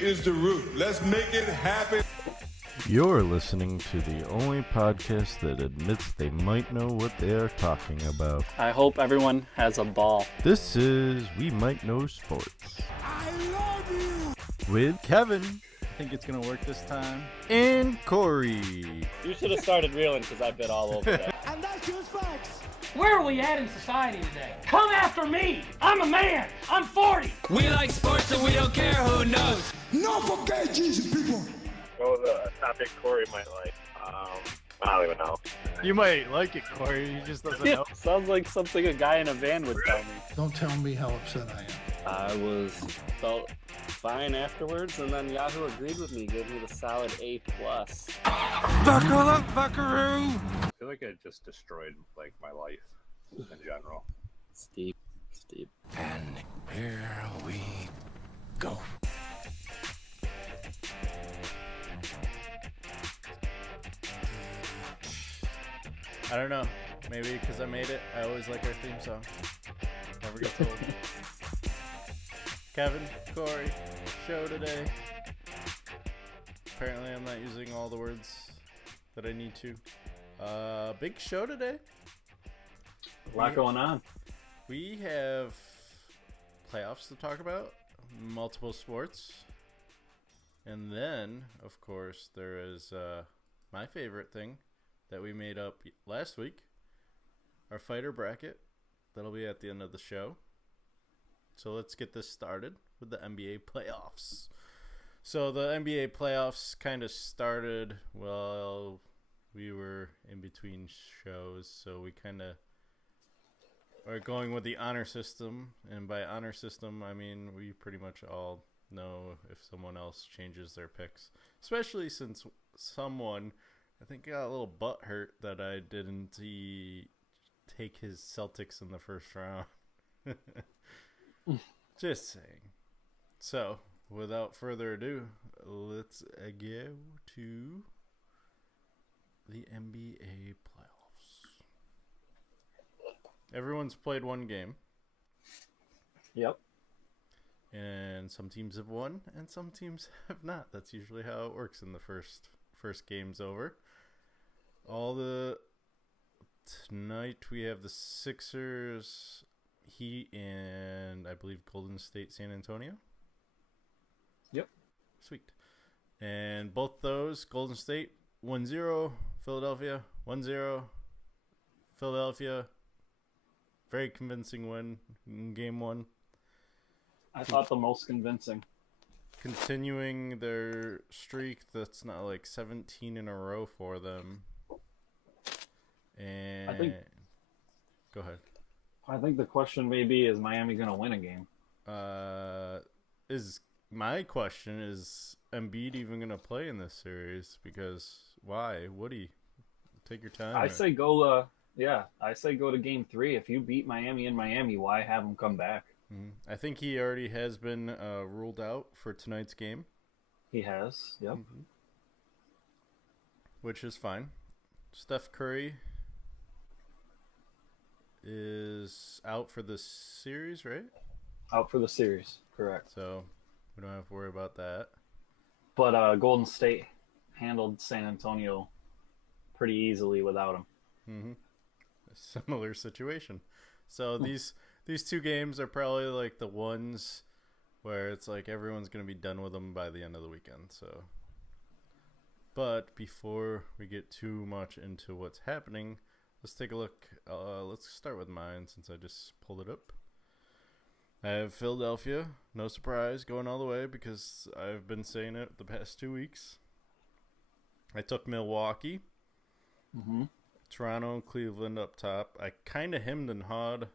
is the root. Let's make it happen. You're listening to the only podcast that admits they might know what they are talking about. I hope everyone has a ball. This is We Might Know Sports. I love you. With Kevin. I think it's going to work this time. And Cory. You should have started reeling because I bit all over that. And that's just facts. Where are we at in society today? Come after me! I'm a man! I'm 40! We like sports and we don't care who knows. No forget Jesus, people. Go with a topic Cory might like. I don't even know. You might like it, Cory. He just doesn't know. Sounds like something a guy in a van would tell me. Don't tell me how upset I am. I felt fine afterwards, and then Yahoo agreed with me, gave me the solid A+. Buckle up, buckaroo! I feel like it just destroyed like my life in general. Steep. And here we go. I don't know. Maybe because I made it. I always like our theme song. Never gets old. Kevin, Cory, show today. Apparently I'm not using all the words that I need to. Big show today. A lot going on. We have playoffs to talk about, multiple sports, and then, of course, there is my favorite thing that we made up last week, our fighter bracket. That'll be at the end of the show. So let's get this started with the NBA playoffs. So the NBA playoffs kind of started while we were in between shows, so we kind of are going with the honor system, and by honor system I mean we pretty much all know if someone else changes their picks, especially since someone, I think, got a little butt hurt that I didn't take his Celtics in the first round. Just saying. So without further ado, let's go to the NBA playoffs. Everyone's played one game. Yep. And some teams have won and some teams have not. That's usually how it works in the first game's over. Tonight we have the Sixers, Heat, and I believe Golden State, San Antonio. Yep. Sweet. And both those, Golden State 1-0, Philadelphia 1-0. Philadelphia, very convincing win in game one. I thought the most convincing. Continuing their streak that's not like 17 in a row for them. And go ahead. I think the question may be, is Miami going to win a game? My question is Embiid even going to play in this series? Because why? Woody, take your time. I say go to game 3. If you beat Miami in Miami, why have him come back? I think he already has been ruled out for tonight's game. He has, yep. Which is fine. Steph Curry is out for the series, right? Out for the series, correct. So we don't have to worry about that. But Golden State handled San Antonio pretty easily without him. A similar situation. So these two games are probably like the ones where it's like everyone's going to be done with them by the end of the weekend. So, but before we get too much into what's happening, let's take a look. Let's start with mine since I just pulled it up. I have Philadelphia, no surprise, going all the way because I've been saying it the past 2 weeks. I took Milwaukee. Toronto and Cleveland up top. I kind of hemmed and hawed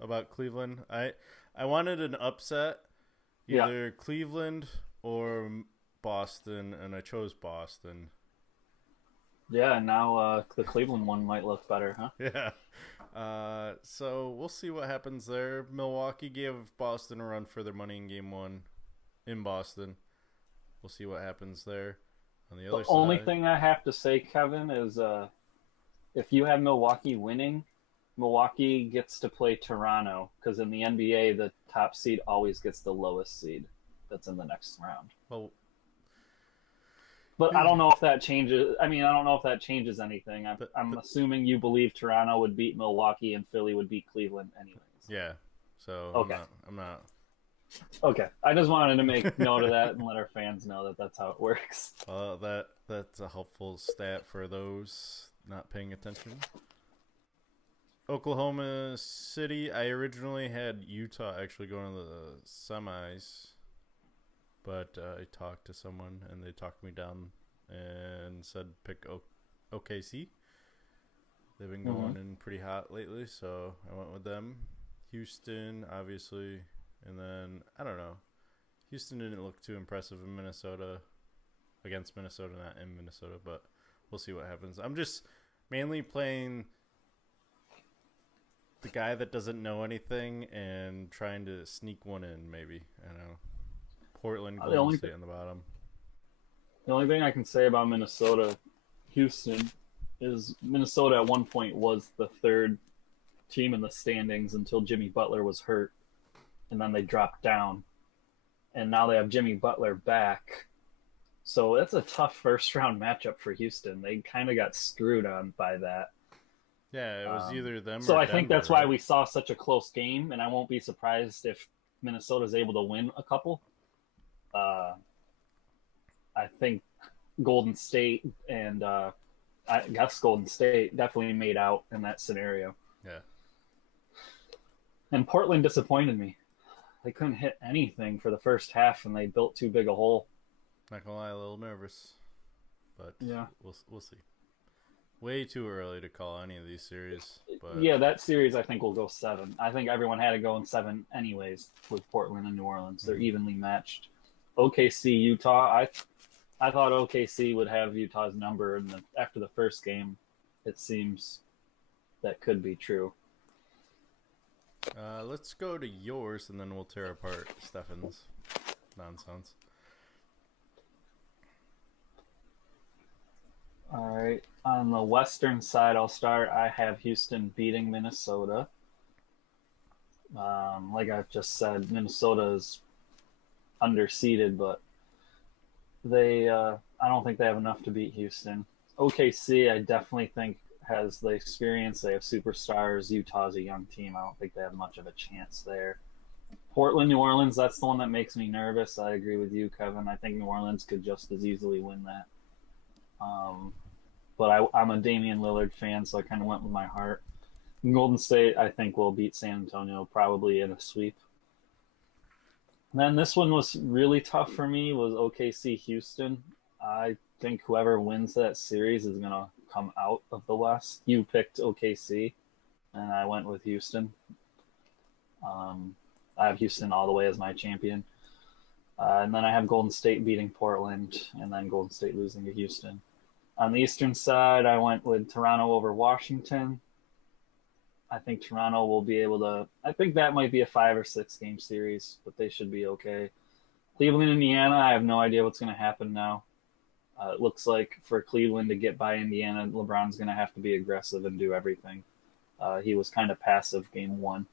about Cleveland. I wanted an upset, either Cleveland or Boston, and I chose Boston. Yeah, and now the Cleveland one might look better, huh? Yeah. So we'll see what happens there. Milwaukee gave Boston a run for their money in game 1 in Boston. We'll see what happens there. On the other side, only thing I have to say, Kevin, is if you have Milwaukee winning, Milwaukee gets to play Toronto, because in the NBA, the top seed always gets the lowest seed. that's in the next round. Well, but I don't know if that changes. I mean, I don't know if that changes anything. I'm assuming you believe Toronto would beat Milwaukee and Philly would beat Cleveland anyways. yeah. So Okay. I'm not. Okay. I just wanted to make note of that and let our fans know that that's how it works. That's a helpful stat for those not paying attention. Oklahoma City. I originally had Utah actually going to the semis, but I talked to someone and they talked me down and said pick OKC. They've been going in pretty hot lately, so I went with them. Houston, obviously, and then I don't know. Houston didn't look too impressive in Minnesota, against Minnesota, not in Minnesota, but we'll see what happens. I'm just mainly playing the guy that doesn't know anything and trying to sneak one in, maybe. I don't know. Portland, Golden State on the bottom. The only thing I can say about Minnesota, Houston, is Minnesota at one point was the third team in the standings until Jimmy Butler was hurt, and then they dropped down. And now they have Jimmy Butler back. So it's a tough first-round matchup for Houston. They kind of got screwed on by that. Yeah, it was either them so or I think Denver, that's right? why we saw such a close game, and I won't be surprised if Minnesota's able to win a couple. I think Golden State and I guess Golden State definitely made out in that scenario. Yeah. And Portland disappointed me. They couldn't hit anything for the first half, and they built too big a hole. Not gonna lie, a little nervous, but yeah, we'll see. Way too early to call any of these series, but yeah, that series I think will go 7. I think everyone had to go in 7 anyways with Portland and New Orleans. They're evenly matched. OKC, Utah. I thought OKC would have Utah's number, and after the first game, it seems that could be true. Let's go to yours, and then we'll tear apart Stefan's nonsense. All right. On the western side, I'll start. I have Houston beating Minnesota. Like I've just said, Minnesota is underseeded, but they I don't think they have enough to beat Houston. OKC, I definitely think has the experience. They have superstars. Utah's a young team. I don't think they have much of a chance there. Portland, New Orleans, that's the one that makes me nervous. I agree with you, Kevin. I think New Orleans could just as easily win that. But I'm a Damian Lillard fan, so I kind of went with my heart. Golden State, I think, will beat San Antonio probably in a sweep. And then this one was really tough for me, was OKC Houston. I think whoever wins that series is going to come out of the West. You picked OKC, and I went with Houston. I have Houston all the way as my champion. And then I have Golden State beating Portland, and then Golden State losing to Houston. On the eastern side, I went with Toronto over Washington. I think Toronto will be able to – I think that might be a 5 or 6 game series, but they should be okay. Cleveland, Indiana, I have no idea what's going to happen now. It looks like for Cleveland to get by Indiana, LeBron's going to have to be aggressive and do everything. He was kind of passive game 1.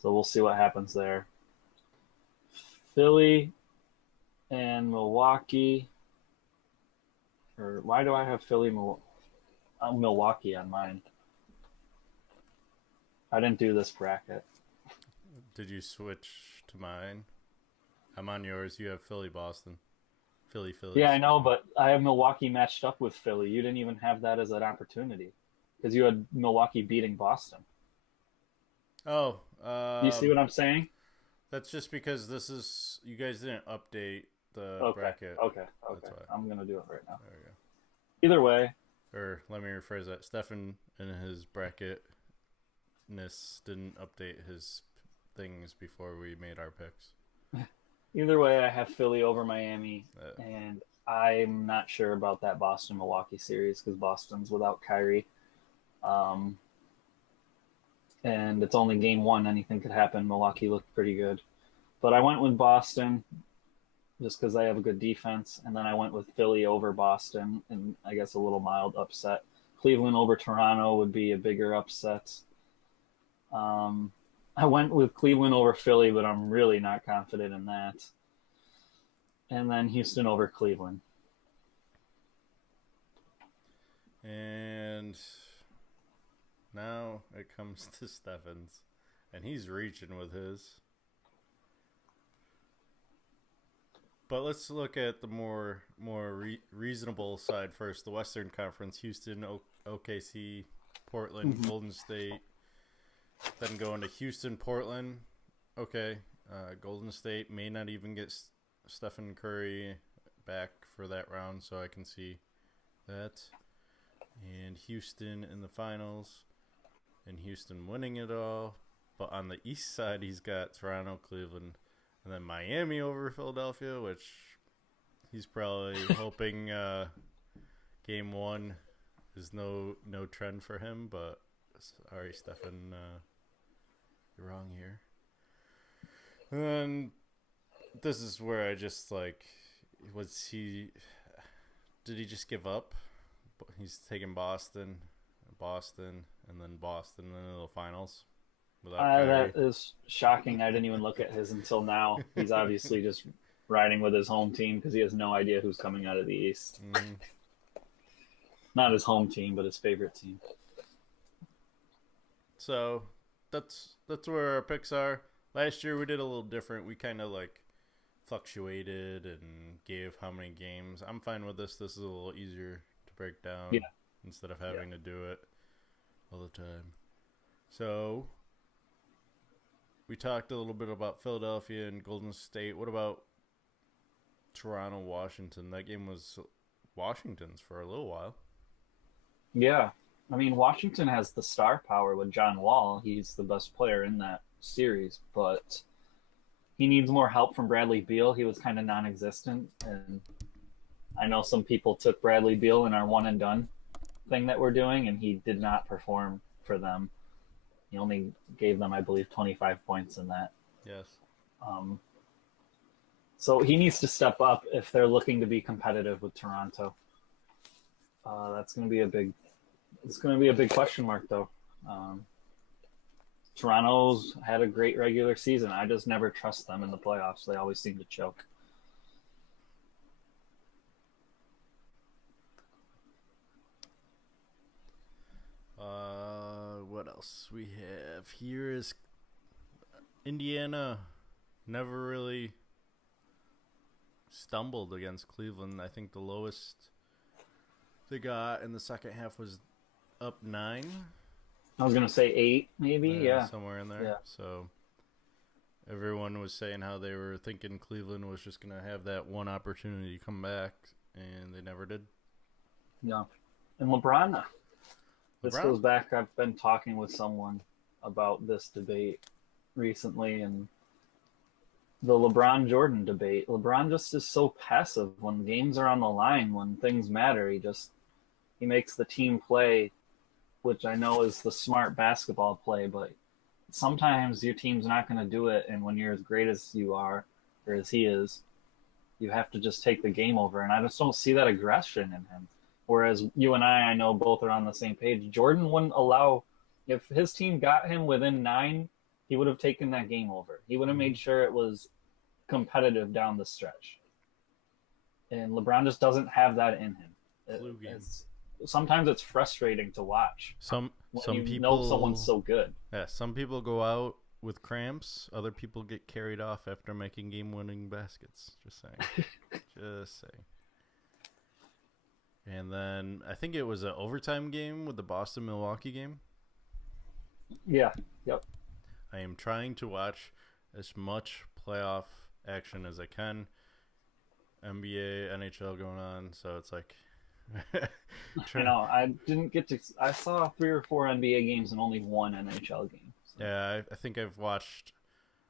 So we'll see what happens there. Philly and Milwaukee. Or why do I have Milwaukee on mine? I didn't do this bracket. Did you switch to mine? I'm on yours. You have Philly, Boston. Philly. Yeah, I know, but I have Milwaukee matched up with Philly. You didn't even have that as an opportunity because you had Milwaukee beating Boston. Oh. You see what I'm saying? That's just because you guys didn't update the bracket. Okay. I'm going to do it right now. There we go. Either way. Or let me rephrase that. Stefan in his bracketness didn't update his things before we made our picks. Either way, I have Philly over Miami, and I'm not sure about that Boston-Milwaukee series because Boston's without Kyrie. And it's only game 1. Anything could happen. Milwaukee looked pretty good. But I went with Boston just because they have a good defense. And then I went with Philly over Boston, and I guess a little mild upset. Cleveland over Toronto would be a bigger upset. I went with Cleveland over Philly, but I'm really not confident in that. And then Houston over Cleveland. And now it comes to Steffens. And he's reaching with his. But let's look at the more reasonable side first. The Western Conference, Houston, OKC, Portland, Golden State. Then going to Houston, Portland. Okay, Golden State may not even get Stephen Curry back for that round, so I can see that. And Houston in the finals. And Houston winning it all. But on the East side, he's got Toronto, Cleveland, and then Miami over Philadelphia, which he's probably hoping game one is no trend for him. But sorry, Stefan, you're wrong here. And then this is where I just did he just give up? He's taking Boston, and then Boston in the finals. That is shocking. I didn't even look at his until now. He's obviously just riding with his home team because he has no idea who's coming out of the East. Not his home team, but his favorite team. So that's where our picks are. Last year we did a little different. We kind of fluctuated and gave how many games. I'm fine with this. This is a little easier to break down instead of having to do it all the time. So we talked a little bit about Philadelphia and Golden State. What about Toronto, Washington? That game was Washington's for a little while. Yeah. I mean, Washington has the star power with John Wall. He's the best player in that series, but he needs more help from Bradley Beal. He was kind of non-existent, and I know some people took Bradley Beal in our one and done thing that we're doing, and he did not perform for them. He only gave them, I believe, 25 points in that. Yes. So he needs to step up if they're looking to be competitive with Toronto. That's going to be a big question mark, though. Toronto's had a great regular season. I just never trust them in the playoffs. They always seem to choke. What else we have here is Indiana never really stumbled against Cleveland. I think the lowest they got in the second half was up 9. I was going to say 8, maybe. Somewhere in there. Yeah. So everyone was saying how they were thinking Cleveland was just going to have that one opportunity to come back, and they never did. Yeah. And LeBron. This goes back. I've been talking with someone about this debate recently, and the LeBron Jordan debate. LeBron just is so passive when games are on the line, when things matter. He makes the team play, which I know is the smart basketball play, but sometimes your team's not going to do it, and when you're as great as you are, or as he is, you have to just take the game over, and I just don't see that aggression in him. Whereas you and I know both are on the same page. Jordan wouldn't allow, if his team got him within 9, he would have taken that game over. He would have made sure it was competitive down the stretch. And LeBron just doesn't have that in him. Sometimes it's frustrating to watch. Some people know someone's so good. Yeah, some people go out with cramps. Other people get carried off after making game-winning baskets. Just saying. Just saying. And then I think it was an overtime game with the Boston-Milwaukee game. Yeah. Yep. I am trying to watch as much playoff action as I can. NBA, NHL going on, so it's like. I know. I saw 3 or 4 NBA games and only 1 NHL game. So. Yeah, I think I've watched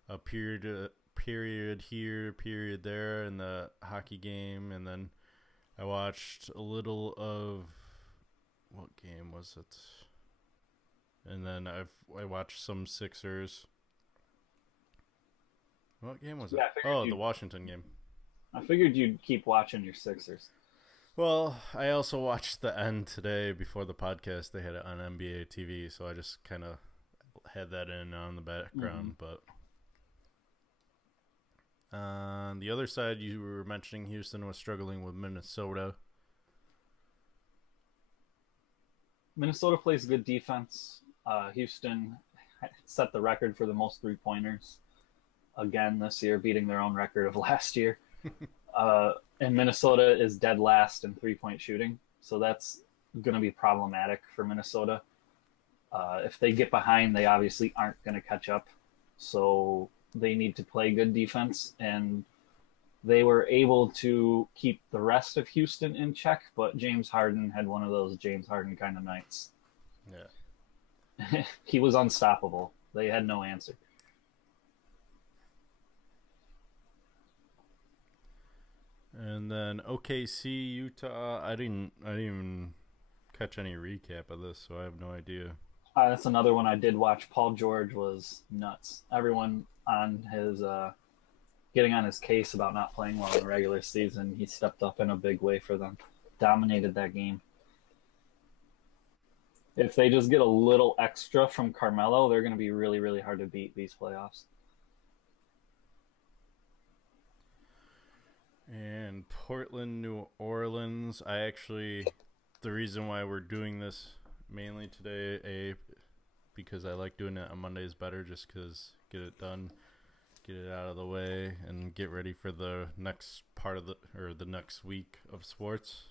a period here, period there in the hockey game, and then I watched a little of what game was it? And then I watched some Sixers. What game was it? The Washington game. I figured you'd keep watching your Sixers. Well, I also watched the end today before the podcast. They had it on NBA TV, so I just kind of had that in on the background. But On the other side, you were mentioning Houston was struggling with Minnesota. Minnesota plays good defense. Houston set the record for the most three-pointers again this year, beating their own record of last year. And Minnesota is dead last in three-point shooting, so that's going to be problematic for Minnesota. If they get behind, they obviously aren't going to catch up, so they need to play good defense, and they were able to keep the rest of Houston in check, but James Harden had one of those James Harden kind of nights. Yeah. He was unstoppable. They had no answer. And then OKC, Utah. I didn't even catch any recap of this, so I have no idea. That's another one I did watch. Paul George was nuts. Everyone on his getting on his case about not playing well in the regular season. He stepped up in a big way for them. Dominated that game. If they just get a little extra from Carmelo, they're going to be really, really hard to beat these playoffs. And Portland, New Orleans. The reason why we're doing this mainly today, because I like doing it on Mondays better, just because get it done, get it out of the way, and get ready for the next part of the next week of sports.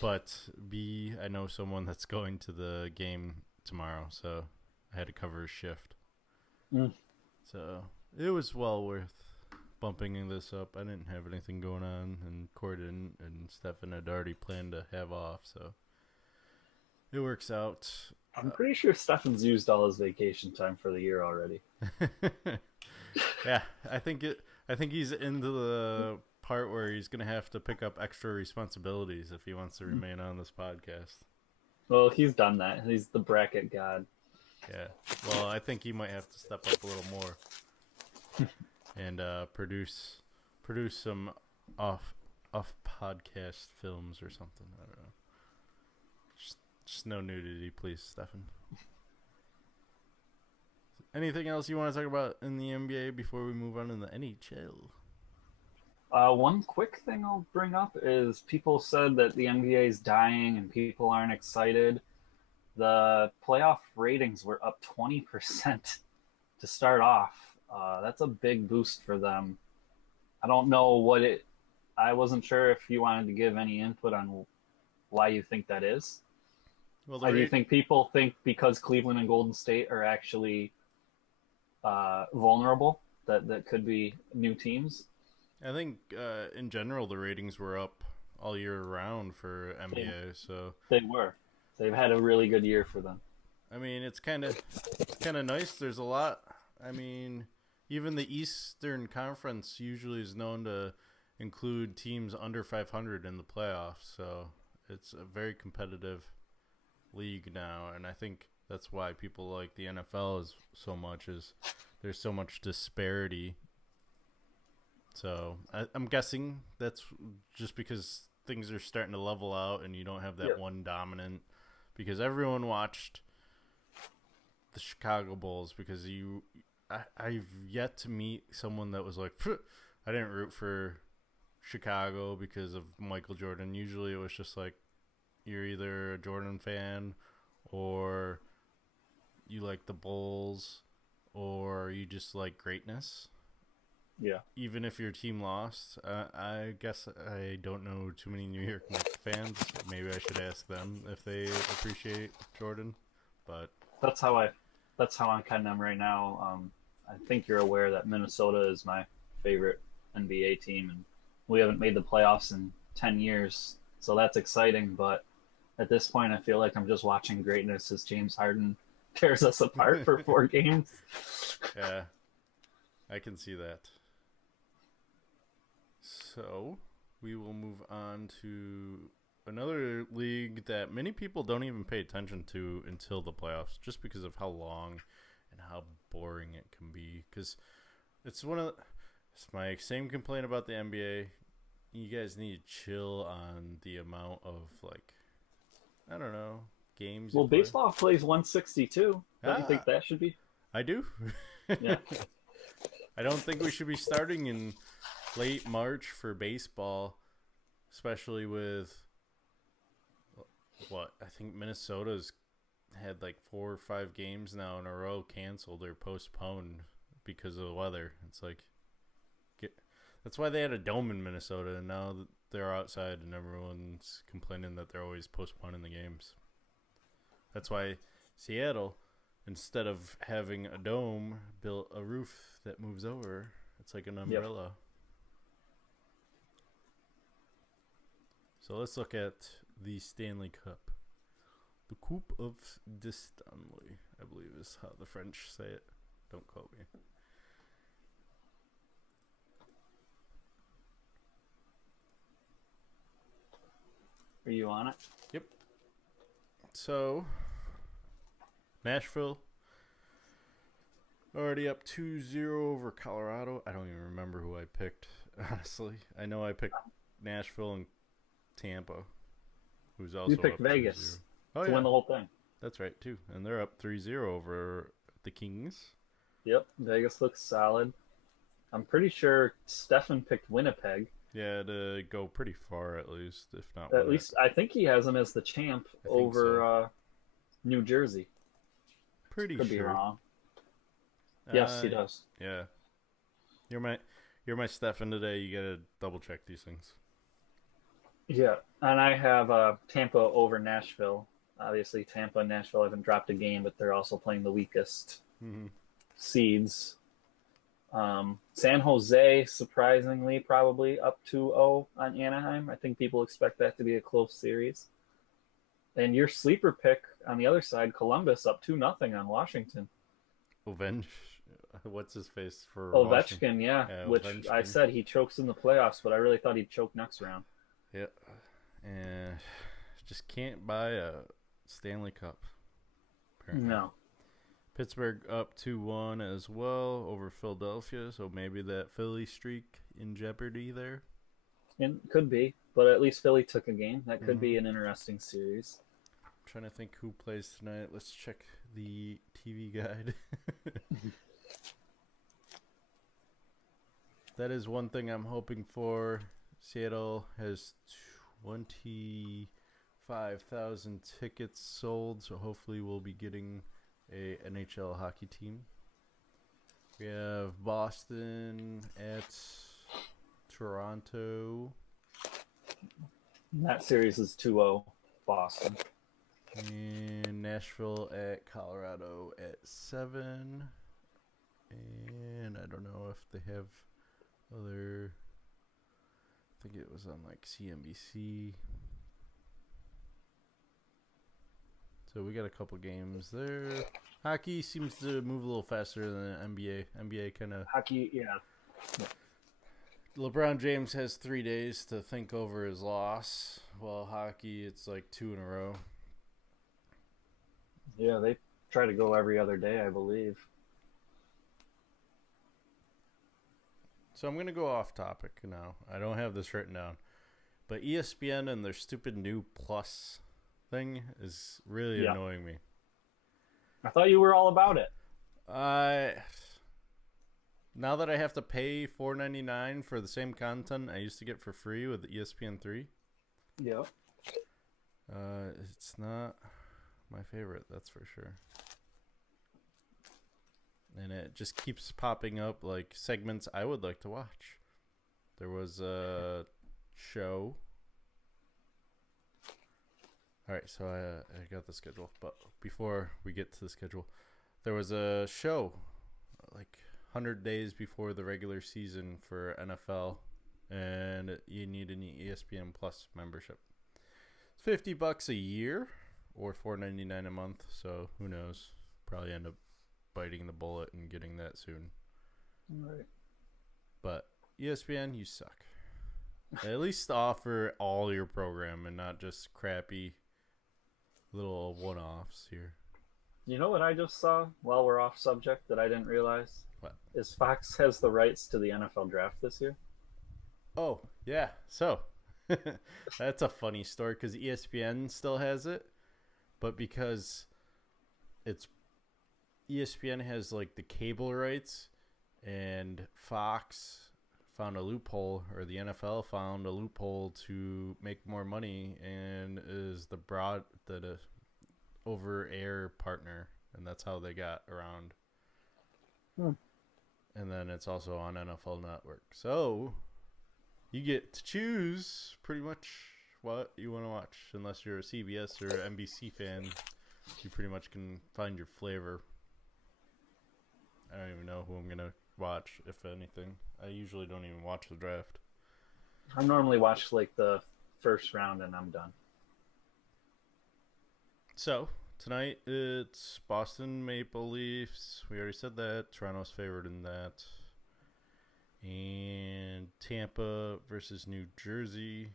But B, I know someone that's going to the game tomorrow, so I had to cover his shift. So it was well worth bumping this up. I didn't have anything going on, and Cory didn't, and Stefan had already planned to have off, so it works out. I'm pretty sure Stefan's used all his vacation time for the year already. Yeah, I think he's into the part where he's going to have to pick up extra responsibilities if he wants to remain on this podcast. Well, he's done that. He's the bracket god. Yeah. Well, I think he might have to step up a little more and produce some off podcast films or something. I don't know. Just no nudity, please, Stefan. Anything else you want to talk about in the NBA before we move on in the NHL? One quick thing I'll bring up is people said that the NBA is dying and people aren't excited. The playoff ratings were up 20% to start off. That's a big boost for them. I don't know I wasn't sure if you wanted to give any input on why you think that is. Well, do you think people think because Cleveland and Golden State are actually vulnerable, that could be new teams? I think in general the ratings were up all year round for NBA. So they were. They've had a really good year for them. I mean, it's kind of nice. There's a lot. I mean, even the Eastern Conference usually is known to include teams under 500 in the playoffs. So it's a very competitive league now, and I think that's why people like the NFL is so much. Is there's so much disparity. So I'm guessing that's just because things are starting to level out and you don't have that one dominant. Because everyone watched the Chicago Bulls because I've yet to meet someone that was like, I didn't root for Chicago because of Michael Jordan. Usually it was just like you're either a Jordan fan or you like the Bulls or you just like greatness. Yeah. Even if your team lost, I guess I don't know too many New York Knicks fans. Maybe I should ask them if they appreciate Jordan. But that's how I kind of am right now. I think you're aware that Minnesota is my favorite NBA team, and we haven't made the playoffs in 10 years, so that's exciting. But at this point, I feel like I'm just watching greatness as James Harden tears us apart for 4 games. Yeah, I can see that. So we will move on to another league that many people don't even pay attention to until the playoffs, just because of how long and how boring it can be. Because it's my same complaint about the NBA. You guys need to chill on the amount of, like, I don't know, games. Well, baseball plays 162. Don't you think that should be? I do. Yeah. I don't think we should be starting in late March for baseball, especially with what I think Minnesota's had like 4 or 5 games now in a row canceled or postponed because of the weather. It's like that's why they had a dome in Minnesota, and now they're outside and everyone's complaining that they're always postponing the games. That's why Seattle, instead of having a dome, built a roof that moves over. It's like an umbrella. Yep. So let's look at the Stanley Cup. The Coupe of de Stanley, I believe is how the French say it. Don't quote me. Are you on it? Yep. So, Nashville already up 2-0 over Colorado. I don't even remember who I picked, honestly. I know I picked Nashville and Tampa, who's also you picked up Vegas 2-0. to win the whole thing. That's right, too. And they're up 3-0 over the Kings. Yep, Vegas looks solid. I'm pretty sure Stefan picked Winnipeg. Yeah, to go pretty far at least, if not. At least I think he has him as the champ over New Jersey. Pretty Could sure. be wrong. Yes, he does. Yeah, you're my Stefan today. You gotta double check these things. Yeah, and I have Tampa over Nashville. Obviously, Tampa and Nashville haven't dropped a game, but they're also playing the weakest seeds. San Jose, surprisingly, probably up 2-0 on Anaheim. I think people expect that to be a close series. And your sleeper pick on the other side, Columbus, up 2-0 on Washington. What's his face for Ovechkin, Washington? yeah, which Ovechkin. I said he chokes in the playoffs, but I really thought he'd choke next round. Yeah, and just can't buy a Stanley Cup. Apparently. No. Pittsburgh up 2-1 as well over Philadelphia, so maybe that Philly streak in jeopardy there. It could be, but at least Philly took a game. That could be an interesting series. I'm trying to think who plays tonight. Let's check the TV guide. That is one thing I'm hoping for. Seattle has 25,000 tickets sold, so hopefully we'll be getting a NHL hockey team. We have Boston at Toronto. That series is 2-0 Boston. And Nashville at Colorado at 7. And I don't know if they have other... I think it was on like CNBC. So we got a couple games there. Hockey seems to move a little faster than the NBA. NBA kind of... Hockey, yeah. LeBron James has 3 days to think over his loss. While hockey, it's like 2 in a row. Yeah, they try to go every other day, I believe. So I'm going to go off topic now. I don't have this written down. But ESPN and their stupid new Plus thing is really annoying me. I thought you were all about it. Now that I have to pay $4.99 for the same content I used to get for free with ESPN3. Yeah. It's not my favorite, that's for sure. And it just keeps popping up like segments I would like to watch. There was a show. All right, so I got the schedule. But before we get to the schedule, there was a show like 100 days before the regular season for NFL. And you need an ESPN Plus membership. It's $50 a year or $4.99 a month. So who knows? Probably end up biting the bullet and getting that soon. Right. But ESPN, you suck. At least offer all your program and not just crappy little one-offs here. You know what I just saw while we're off subject that I didn't realize? What? Is Fox has the rights to the NFL draft this year. Oh, yeah. So, that's a funny story because ESPN still has it. But because it's ESPN has like the cable rights, And Fox found a loophole, or the NFL found a loophole to make more money, and is the over-air partner, and that's how they got around. And then it's also on NFL Network. So you get to choose pretty much what you want to watch. Unless you're a CBS or NBC fan, you pretty much can find your flavor. I don't even know who I'm going to watch, if anything. I usually don't even watch the draft. I normally watch like the first round and I'm done. So tonight it's Boston Maple Leafs. We already said that. Toronto's favored in that. And Tampa versus New Jersey.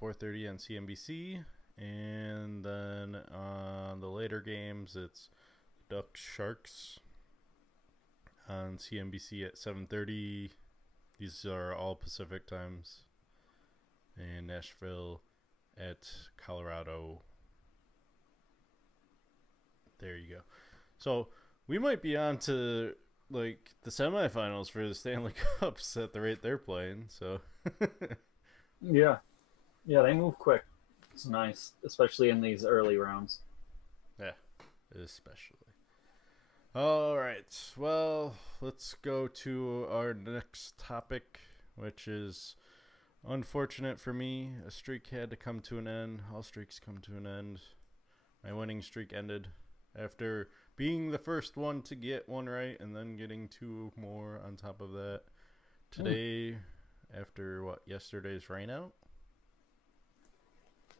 4:30 on CNBC. And then on the later games, it's Ducks Sharks on CNBC at 7:30. These are all Pacific times. And Nashville at Colorado. There you go. So we might be on to like the semifinals for the Stanley Cups at the rate they're playing. So yeah, they move quick. It's nice, especially in these early rounds. Yeah, especially. All right. Well, let's go to our next topic, which is unfortunate for me. A streak had to come to an end. All streaks come to an end. My winning streak ended after being the first one to get one right and then getting two more on top of that. Today, after yesterday's rain out?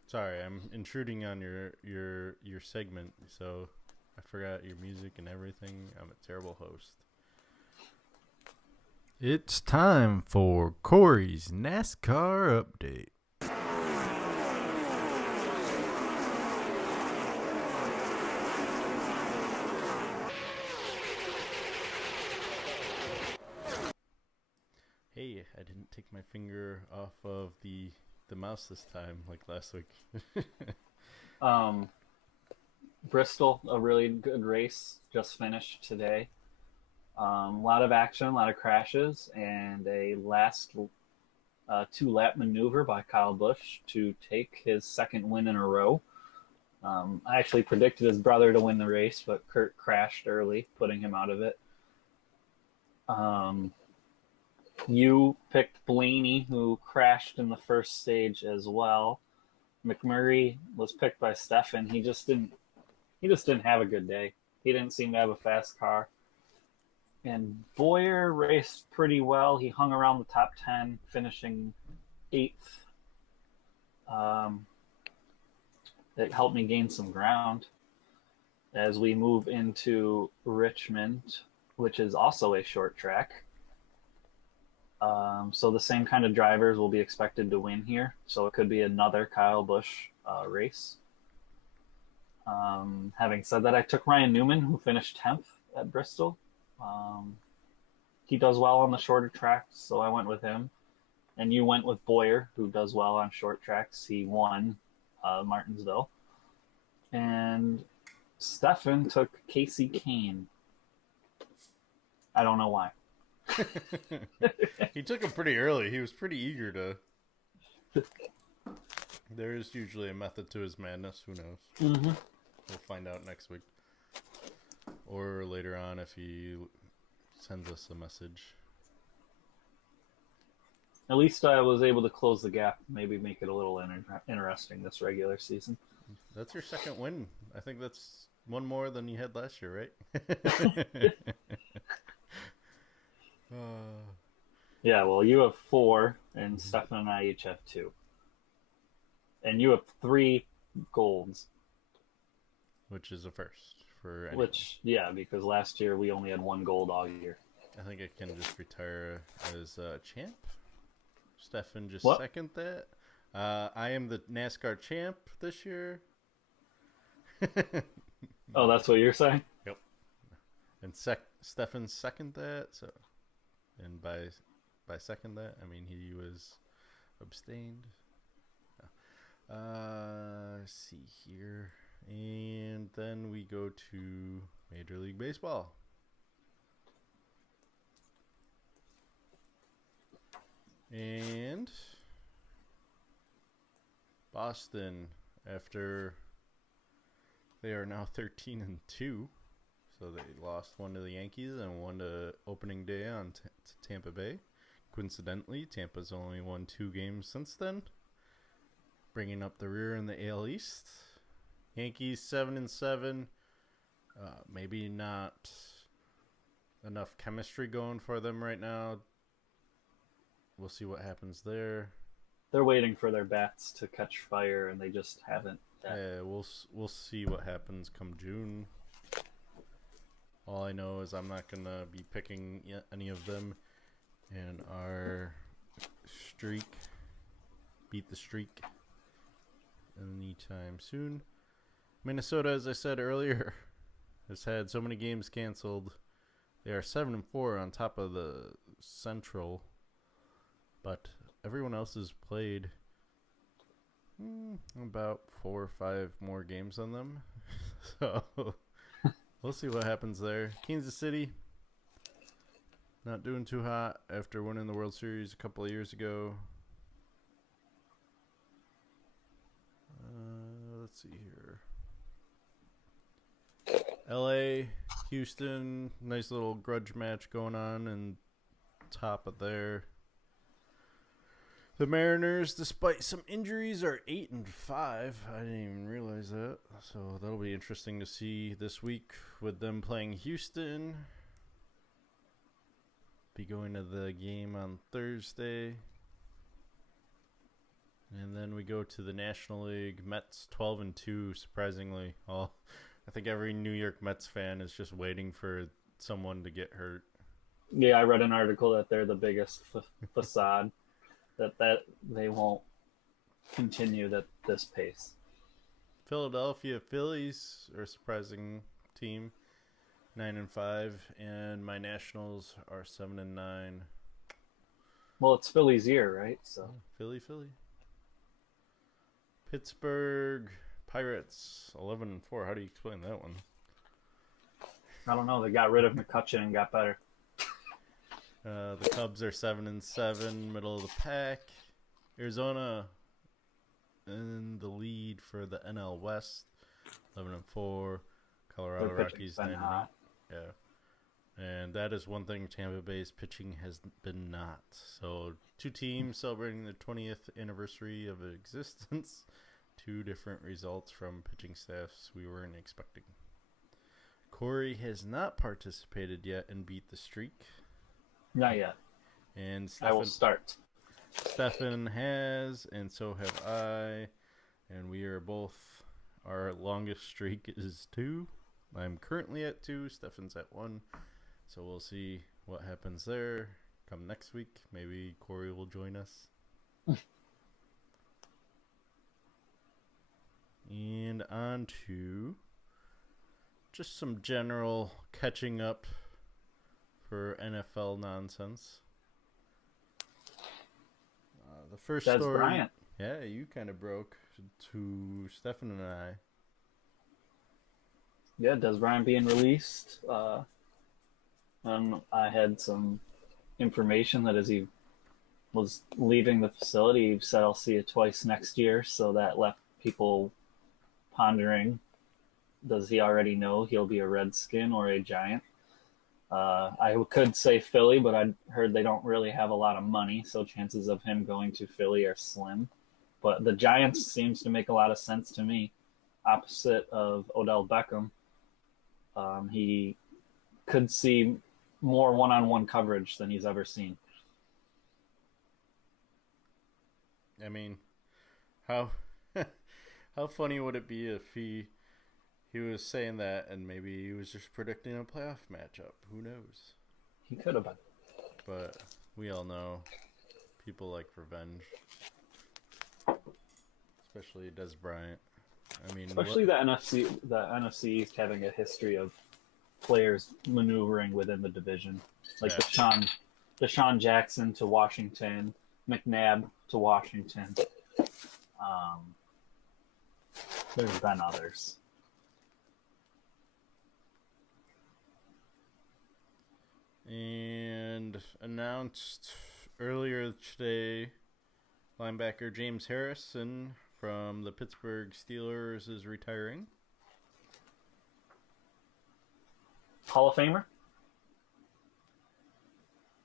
Sorry, I'm intruding on your segment, so I forgot your music and everything. I'm a terrible host. It's time for Cory's NASCAR update. Hey, I didn't take my finger off of the mouse this time, like last week. Bristol, a really good race, just finished today. A lot of action, a lot of crashes, and a last two-lap maneuver by Kyle Busch to take his second win in a row. I actually predicted his brother to win the race, but Kurt crashed early, putting him out of it. You picked Blaney, who crashed in the first stage as well. McMurray was picked by Stefan. He just didn't have a good day. He didn't seem to have a fast car. And Boyer raced pretty well. He hung around the top 10, finishing 8th. It helped me gain some ground as we move into Richmond, which is also a short track. So the same kind of drivers will be expected to win here. So it could be another Kyle Busch race. Having said that, I took Ryan Newman, who finished 10th at Bristol. He does well on the shorter tracks, so I went with him. And you went with Boyer, who does well on short tracks. He won Martinsville. And Stefan took Casey Kane. I don't know why. He took him pretty early. He was pretty eager to. There is usually a method to his madness. Who knows? Mm-hmm. We'll find out next week. Or later on if he sends us a message. At least I was able to close the gap, maybe make it a little interesting this regular season. That's your second win. I think that's one more than you had last year, right? Yeah, well, you have 4, and Stefan and I each have 2. And you have 3 golds. Which is a first for anyone. Which, yeah, because last year we only had 1 gold all year. I think I can just retire as champ. Stefan just What? second that. I am the NASCAR champ this year. Oh, that's what you're saying? Yep. And Stefan second that. So, and by second that, I mean he was abstained. See here. And then we go to Major League Baseball. And Boston, after they are now 13-2, so they lost one to the Yankees and one to opening day on to Tampa Bay. Coincidentally, Tampa's only won 2 games since then, bringing up the rear in the AL East. Yankees 7-7. Maybe not enough chemistry going for them right now. We'll see what happens there. They're waiting for their bats to catch fire, and they just haven't. Yeah, we'll see what happens come June. All I know is I'm not gonna be picking any of them in our streak. Beat the streak anytime soon. Minnesota, as I said earlier, has had so many games canceled. They are 7-4 on top of the Central, but everyone else has played about 4 or 5 more games than them. So we'll see what happens there. Kansas City, not doing too hot after winning the World Series a couple of years ago. Let's see here. LA, Houston, nice little grudge match going on and top of there. The Mariners, despite some injuries, are 8-5. I didn't even realize that. So that'll be interesting to see this week with them playing Houston. Be going to the game on Thursday. And then we go to the National League. Mets 12-2, surprisingly. I think every New York Mets fan is just waiting for someone to get hurt. Yeah, I read an article that they're the biggest facade, that they won't continue this pace. Philadelphia Phillies are a surprising team, 9-5, and my Nationals are 7-9. Well, it's Philly's year, right? So Philly. Pittsburgh Pirates 11-4. How do you explain that one? I don't know. They got rid of McCutcheon and got better. The Cubs are 7-7, middle of the pack. Arizona in the lead for the NL West, 11-4. Colorado Rockies 9-8. Yeah, and that is one thing Tampa Bay's pitching has been not. So 2 teams celebrating their 20th anniversary of existence. 2 different results from pitching staffs we weren't expecting. Cory has not participated yet and beat the streak. Not yet. And I will start. Stefan has, and so have I. And we are both, our longest streak is 2. I'm currently at 2. Stefan's at 1. So we'll see what happens there. Come next week, maybe Cory will join us. And on to just some general catching up for NFL nonsense. The first Des story, Bryant. Yeah, you kind of broke to Stefan and I. Yeah, Des Bryant being released. I had some information that as he was leaving the facility, he said, "I'll see you twice next year." So that left people pondering, does he already know he'll be a Redskin or a Giant? I could say Philly, but I heard they don't really have a lot of money, so chances of him going to Philly are slim. But the Giants seems to make a lot of sense to me. Opposite of Odell Beckham, he could see more one-on-one coverage than he's ever seen. I mean, how funny would it be if he was saying that and maybe he was just predicting a playoff matchup? Who knows? He could have been. But we all know people like revenge, especially Des Bryant. I mean, especially the NFC East having a history of players maneuvering within the division, like Deshaun Jackson to Washington, McNabb to Washington. There's been others. And announced earlier today, linebacker James Harrison from the Pittsburgh Steelers is retiring. Hall of Famer?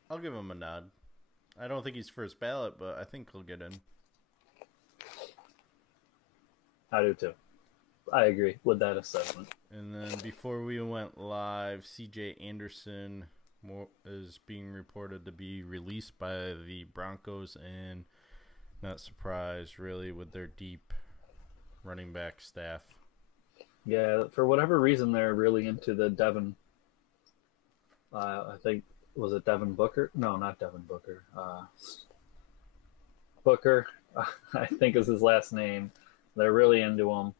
I'll give him a nod. I don't think he's first ballot, but I think he'll get in. I do too. I agree with that assessment. And then before we went live, C.J. Anderson is being reported to be released by the Broncos, and not surprised really with their deep running back staff. Yeah, for whatever reason, they're really into the Devin. I think, was it Devin Booker? No, not Devin Booker. Booker, I think is his last name. They're really into him.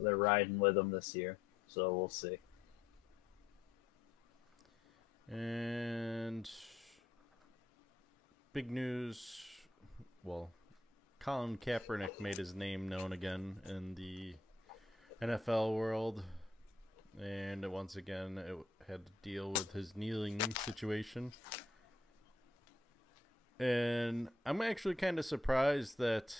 They're riding with him this year, so we'll see. And big news, well, Colin Kaepernick made his name known again in the NFL world, and once again it had to deal with his kneeling situation. And I'm actually kind of surprised that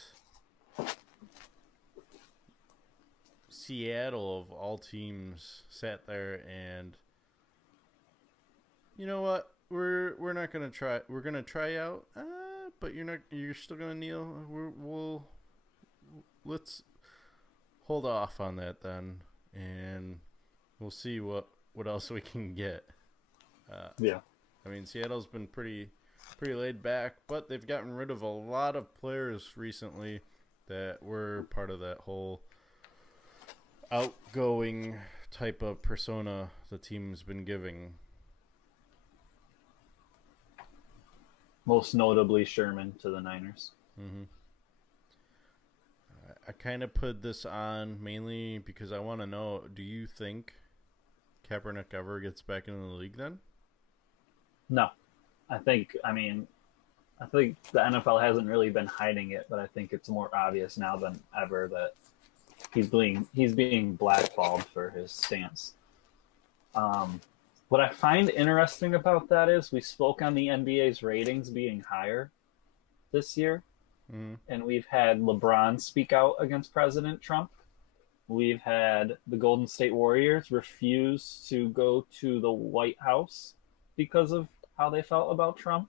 Seattle, of all teams, sat there and, you know what, we're not gonna try. We're gonna try out, but you're still gonna kneel. Let's hold off on that then, and we'll see what else we can get. Yeah, I mean, Seattle's been pretty laid back, but they've gotten rid of a lot of players recently that were part of that whole outgoing type of persona the team's been giving. most notably Sherman to the Niners. Mm-hmm. I kind of put this on mainly because I want to know, do you think Kaepernick ever gets back into the league then? No. I think the NFL hasn't really been hiding it, but I think it's more obvious now than ever that he's being blackballed for his stance. What I find interesting about that is we spoke on the NBA's ratings being higher this year, and we've had LeBron speak out against President Trump. We've had the Golden State Warriors refuse to go to the White House because of how they felt about Trump.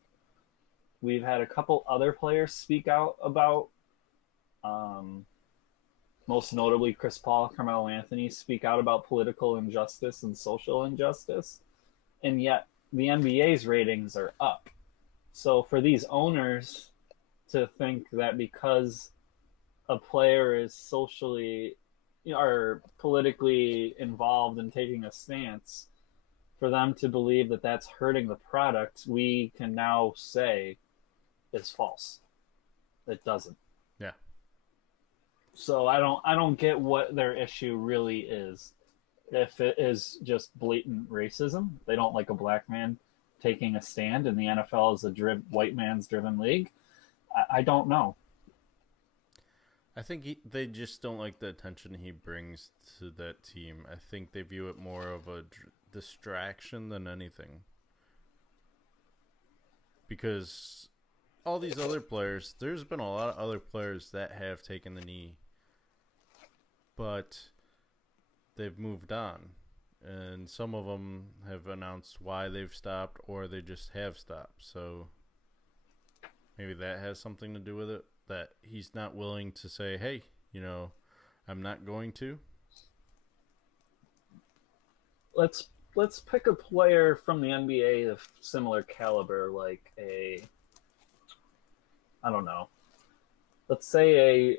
We've had a couple other players speak out about, most notably Chris Paul, Carmelo Anthony, speak out about political injustice and social injustice. And yet the NBA's ratings are up. So for these owners to think that because a player is socially or politically involved in taking a stance, for them to believe that that's hurting the product, we can now say is false. It doesn't. Yeah. So I don't get what their issue really is. If it is just blatant racism, they don't like a black man taking a stand, and the NFL is a white man's driven league. I don't know. I think they just don't like the attention he brings to that team. I think they view it more of a distraction than anything. Because all these other players, there's been a lot of other players that have taken the knee, but they've moved on. And some of them have announced why they've stopped, or they just have stopped. So maybe that has something to do with it, that he's not willing to say, hey, I'm not going to. Let's pick a player from the NBA of similar caliber, like let's say a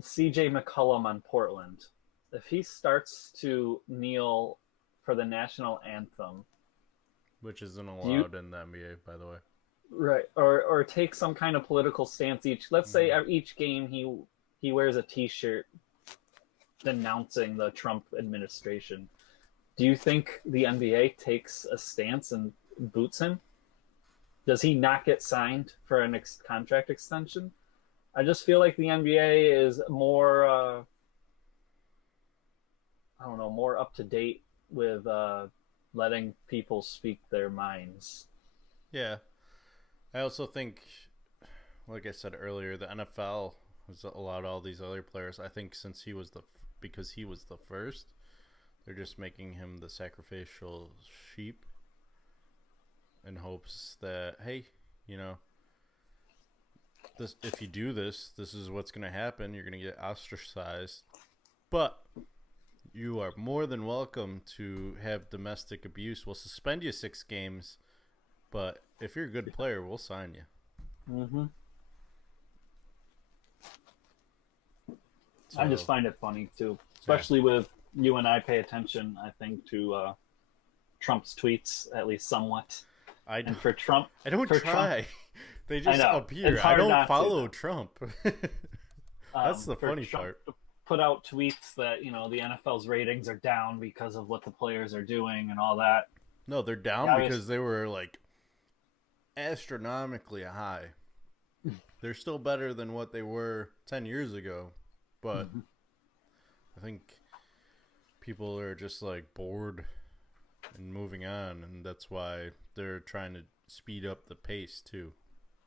CJ McCollum on Portland. If he starts to kneel for the national anthem, which isn't allowed in the NBA, by the way. Right, or take some kind of political stance let's say each game he wears a T-shirt denouncing the Trump administration. Do you think the NBA takes a stance and boots him? Does he not get signed for a contract extension? I just feel like the NBA is more more up to date with letting people speak their minds. Yeah. I also think, like I said earlier, the NFL has allowed all these other players. I think since because he was the first, they're just making him the sacrificial sheep in hopes that, hey, this, if you do this is what's going to happen. You're going to get ostracized. But you are more than welcome to have domestic abuse. We'll suspend you 6 games, but if you're a good player, we'll sign you. Mm-hmm. So, I just find it funny, too. Especially with you and I pay attention, I think, to Trump's tweets, at least somewhat. And for Trump... I don't try. Trump, they just appear. I don't follow Trump. That's the funny part. Put out tweets that, the NFL's ratings are down because of what the players are doing and all that. No, they're down because they were, astronomically high. They're still better than what they were 10 years ago, but I think people are just, bored and moving on, and that's why they're trying to speed up the pace, too.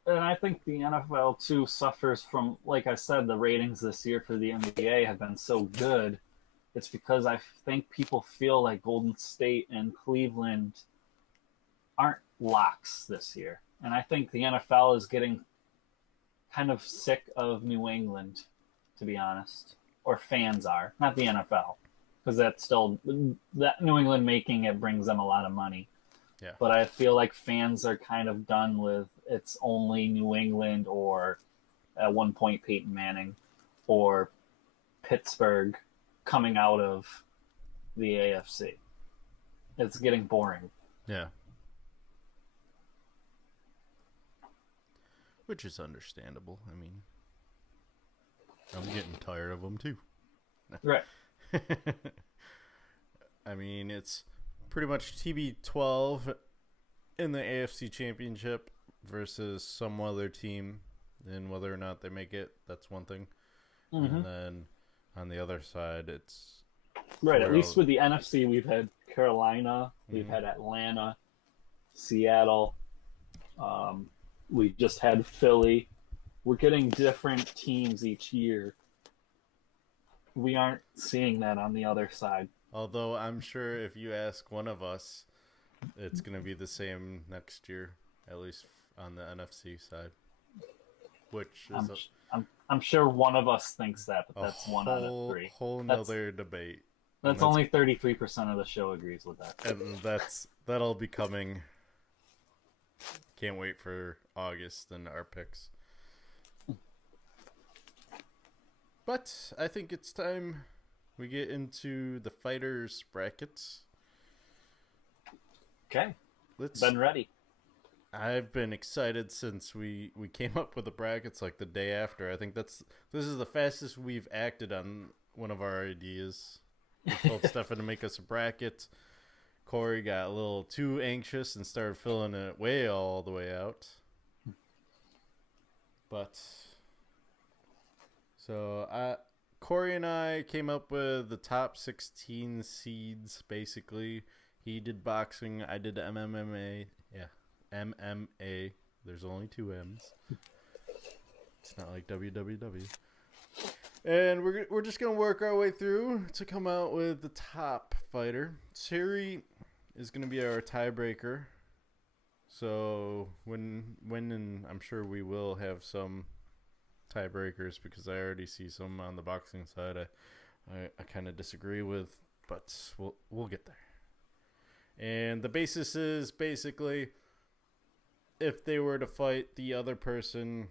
And I think the NFL, too, suffers from, like I said, the ratings this year for the NBA have been so good. It's because I think people feel like Golden State and Cleveland aren't locks this year. And I think the NFL is getting kind of sick of New England, to be honest. Or fans are. Not the NFL. Because that's still... that New England making it brings them a lot of money. Yeah. But I feel like fans are kind of done with it's only New England or at one point Peyton Manning or Pittsburgh coming out of the AFC. It's getting boring. Yeah. Which is understandable. I mean, I'm getting tired of them too. Right. I mean, it's pretty much TB12 in the AFC Championship versus some other team, and whether or not they make it, that's one thing. Mm-hmm. And then on the other side, it's... Right, at least with the NFC, we've had Carolina, we've had Atlanta, Seattle, we just had Philly. We're getting different teams each year. We aren't seeing that on the other side. Although I'm sure if you ask one of us, it's going to be the same next year, at least on the NFC side. Which is I'm sure one of us thinks that, but that's one out of 3. Whole nother debate. That's only 33% of the show agrees with that. And that'll be coming. Can't wait for August and our picks. But I think it's time we get into the fighters brackets. Okay. Been ready. I've been excited since we came up with the brackets the day after. I think this is the fastest we've acted on one of our ideas. We told Stefan to make us a bracket. Cory got a little too anxious and started filling it all the way out. But so Cory and I came up with the top 16 seeds, basically. He did boxing, I did MMA. Yeah, MMA. There's only 2 M's. It's not like WWW. And we're just going to work our way through to come out with the top fighter. Siri is going to be our tiebreaker. So when and I'm sure we will have some tiebreakers because I already see some on the boxing side I kind of disagree with, but we'll get there. And the basis is basically if they were to fight the other person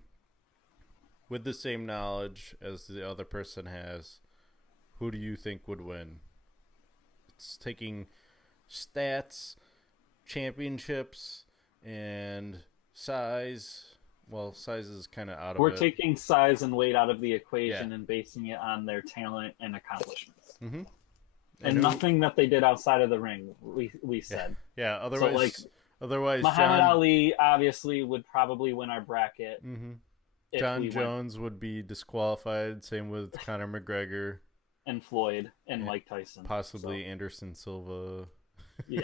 with the same knowledge as the other person has, who do you think would win? It's taking stats, championships, and size. Well, size is kind of out of it. We're taking size and weight out of the equation and basing it on their talent and accomplishments. Mm-hmm. And nothing that they did outside of the ring, we said. Yeah, otherwise, Muhammad Ali obviously would probably win our bracket. Mm-hmm. John Jones would be disqualified. Same with Conor McGregor. And Floyd and Mike Tyson. Possibly Anderson Silva. Yeah.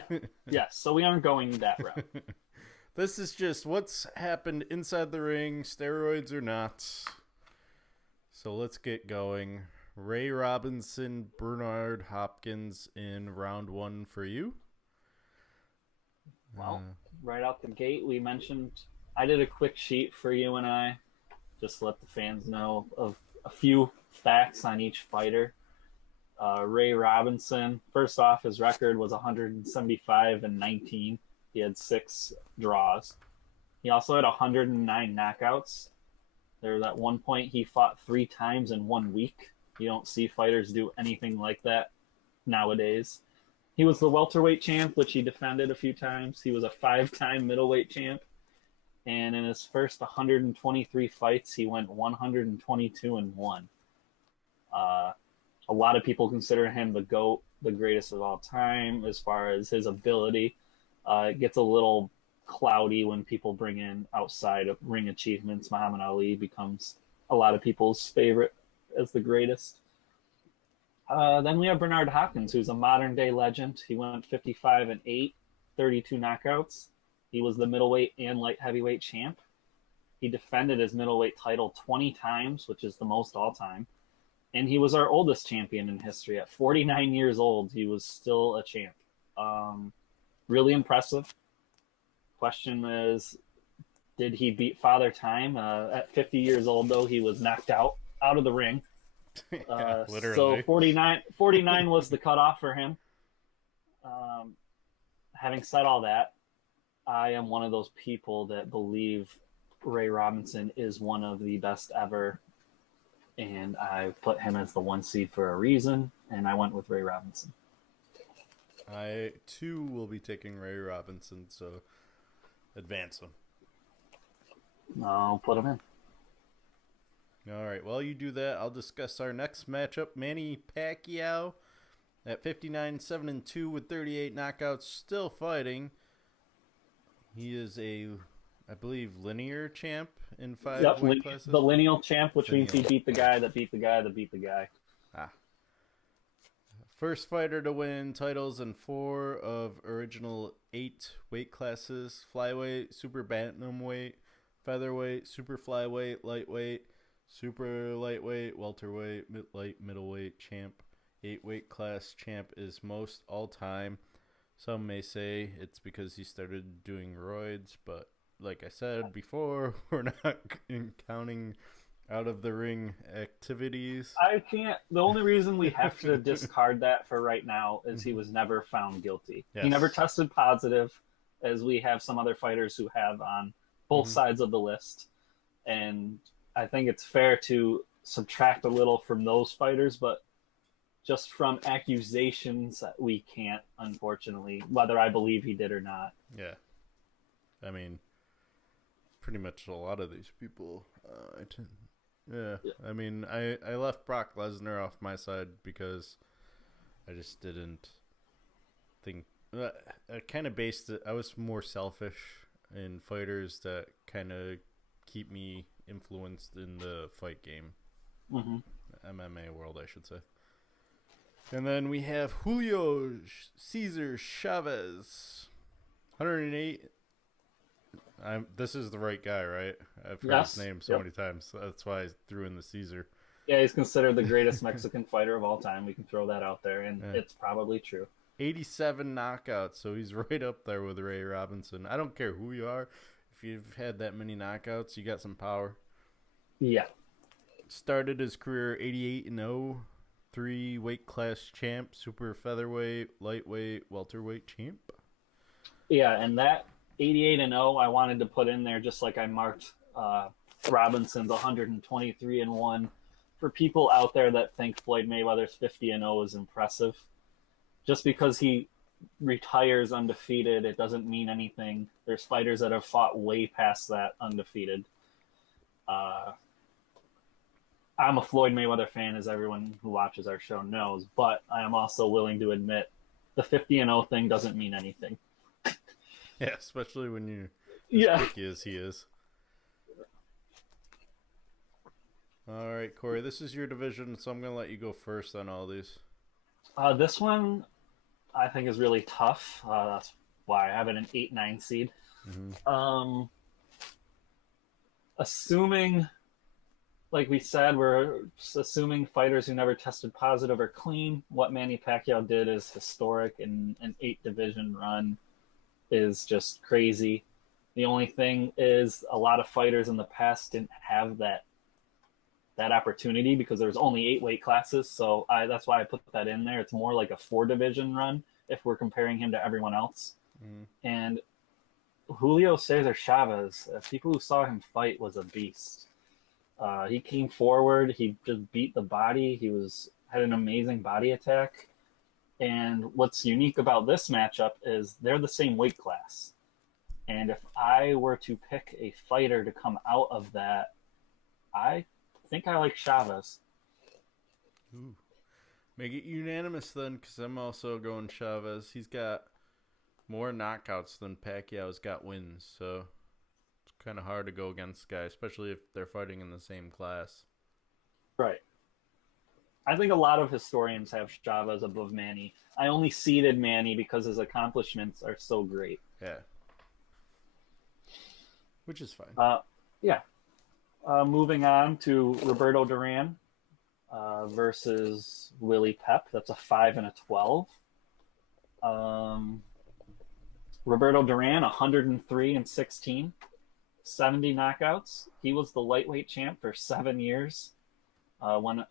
Yes, so we aren't going that route. This is just what's happened inside the ring, steroids or not. So let's get going. Ray Robinson, Bernard Hopkins in round 1 for you. Well, right out the gate, we mentioned I did a quick sheet for you and I, just to let the fans know of a few facts on each fighter. Ray Robinson, first off, his record was 175-19. He had 6 draws. He also had 109 knockouts. There was at one point he fought 3 times in 1 week. You don't see fighters do anything like that nowadays. He was the welterweight champ, which he defended a few times. He was a 5-time middleweight champ. And in his first 123 fights, he went 122-1. A lot of people consider him the GOAT, the greatest of all time, as far as his ability. It gets a little cloudy when people bring in outside of ring achievements. Muhammad Ali becomes a lot of people's favorite as the greatest. Then we have Bernard Hopkins, who's a modern-day legend. He went 55-8, 32 knockouts. He was the middleweight and light heavyweight champ. He defended his middleweight title 20 times, which is the most all-time. And he was our oldest champion in history. At 49 years old, he was still a champ. Really impressive. Question is, did he beat Father Time? At 50 years old, though, he was knocked out of the ring. Literally. So 49 was the cutoff for him. Having said all that, I am one of those people that believe Ray Robinson is one of the best ever, and I put him as the 1 seed for a reason, and I went with Ray Robinson. I, too, will be taking Ray Robinson, so advance him. I'll put him in. All right, while you do that, I'll discuss our next matchup. Manny Pacquiao at 59-7-2 with 38 knockouts, still fighting. He is a, I believe, linear champ in 5 weight classes. The lineal champ, which means he beat the guy that beat the guy that beat the guy. First fighter to win titles in 4 of original 8 weight classes: flyweight, super bantamweight, featherweight, super flyweight, lightweight, super lightweight, welterweight, light middleweight champ. 8 weight class champ is most all time. Some may say it's because he started doing roids, but like I said before, we're not counting out of the ring activities. I can't. The only reason we have to discard that for right now is he was never found guilty. Yes. He never tested positive, as we have some other fighters who have on both sides of the list. And I think it's fair to subtract a little from those fighters, but just from accusations, we can't, unfortunately, whether I believe he did or not. Yeah. I mean, pretty much a lot of these people. I mean, I left Brock Lesnar off my side because I just didn't think... I kind of based it... I was more selfish in fighters that kind of keep me influenced in the fight game. MMA world, I should say. And then we have Julio Cesar Chavez, 108. This is the right guy, right? I've heard his name so many times. So that's why I threw in the Caesar. Yeah, he's considered the greatest Mexican fighter of all time. We can throw that out there, and it's probably true. 87 knockouts, so he's right up there with Ray Robinson. I don't care who you are. If you've had that many knockouts, you got some power. Yeah. Started his career 88-0. 3 weight class champ, super featherweight, lightweight, welterweight champ. Yeah, and that 88-0 I wanted to put in there just like I marked Robinson's 123-1. For people out there that think Floyd Mayweather's 50-0 is impressive, just because he retires undefeated, it doesn't mean anything. There's fighters that have fought way past that undefeated. I'm a Floyd Mayweather fan, as everyone who watches our show knows, but I am also willing to admit the 50-0 thing doesn't mean anything. Yeah, especially when you're as picky as he is. All right, Corey, this is your division, so I'm going to let you go first on all these. This one I think is really tough. That's why I have it an 8-9 seed. Assuming, like we said, we're assuming fighters who never tested positive are clean. What Manny Pacquiao did is historic, and an 8-division run is just crazy. The only thing is a lot of fighters in the past didn't have that opportunity because there was only 8 weight classes. So that's why I put that in there. It's more like a 4-division run if we're comparing him to everyone else. And Julio Cesar Chavez, people who saw him fight, was a beast. He came forward. He just beat the body. He had an amazing body attack. And what's unique about this matchup is they're the same weight class. And if I were to pick a fighter to come out of that, I think I like Chavez. Ooh. Make it unanimous then, because I'm also going Chavez. He's got more knockouts than Pacquiao's got wins, so it's kind of hard to go against guys, especially if they're fighting in the same class. Right. I think a lot of historians have Chavez above Manny. I only seeded Manny because his accomplishments are so great. Yeah. Which is fine. Yeah. Moving on to Roberto Duran versus Willie Pep. That's a 5 and a 12. Roberto Duran, 103 and 16, 70 knockouts. He was the lightweight champ for 7 years. One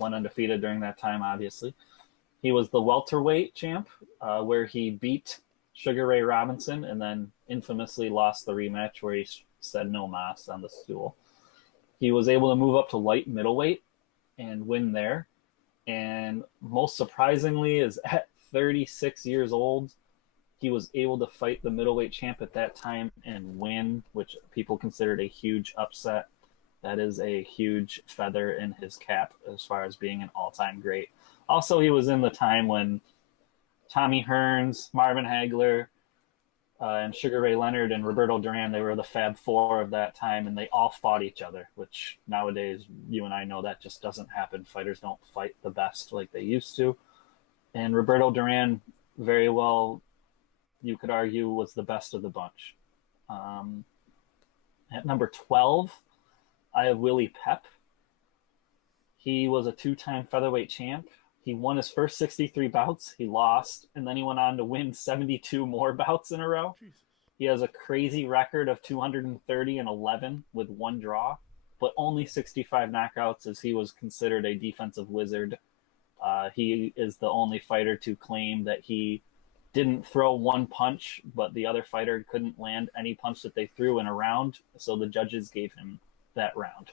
undefeated during that time, obviously. He was the welterweight champ, where he beat Sugar Ray Robinson and then infamously lost the rematch where he said no mas on the stool. He was able to move up to light middleweight and win there. And most surprisingly is at 36 years old, he was able to fight the middleweight champ at that time and win, which people considered a huge upset. That is a huge feather in his cap as far as being an all-time great. Also, he was in the time when Tommy Hearns, Marvin Hagler, and Sugar Ray Leonard and Roberto Duran, they were the Fab Four of that time, and they all fought each other, which nowadays, you and I know that just doesn't happen. Fighters don't fight the best like they used to. And Roberto Duran, very well, you could argue, was the best of the bunch. At number 12, I have Willie Pep. He was a 2-time featherweight champ. He won his first 63 bouts. He lost, and then he went on to win 72 more bouts in a row. Jesus. He has a crazy record of 230 and 11 with 1 draw, but only 65 knockouts, as he was considered a defensive wizard. He is the only fighter to claim that he didn't throw 1 punch, but the other fighter couldn't land any punch that they threw in a round, so the judges gave him that round.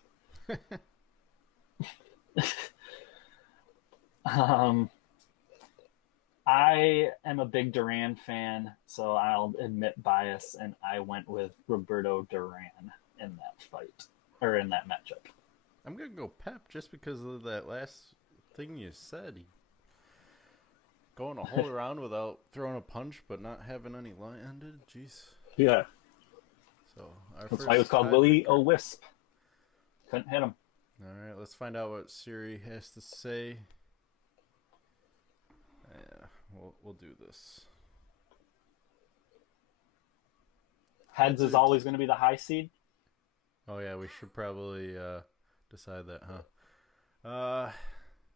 I am a big Duran fan, so I'll admit bias, and I went with Roberto Duran in that fight, or in that matchup. I'm going to go Pep just because of that last thing you said. He going a whole round without throwing a punch, but not having any landed. Jeez. Yeah. So that's why it was called Willie O Wisp. Couldn't hit him. All right, let's find out what Siri has to say. Yeah, we'll do this. Heads is always going to be the high seed. Oh yeah, we should probably decide that, huh?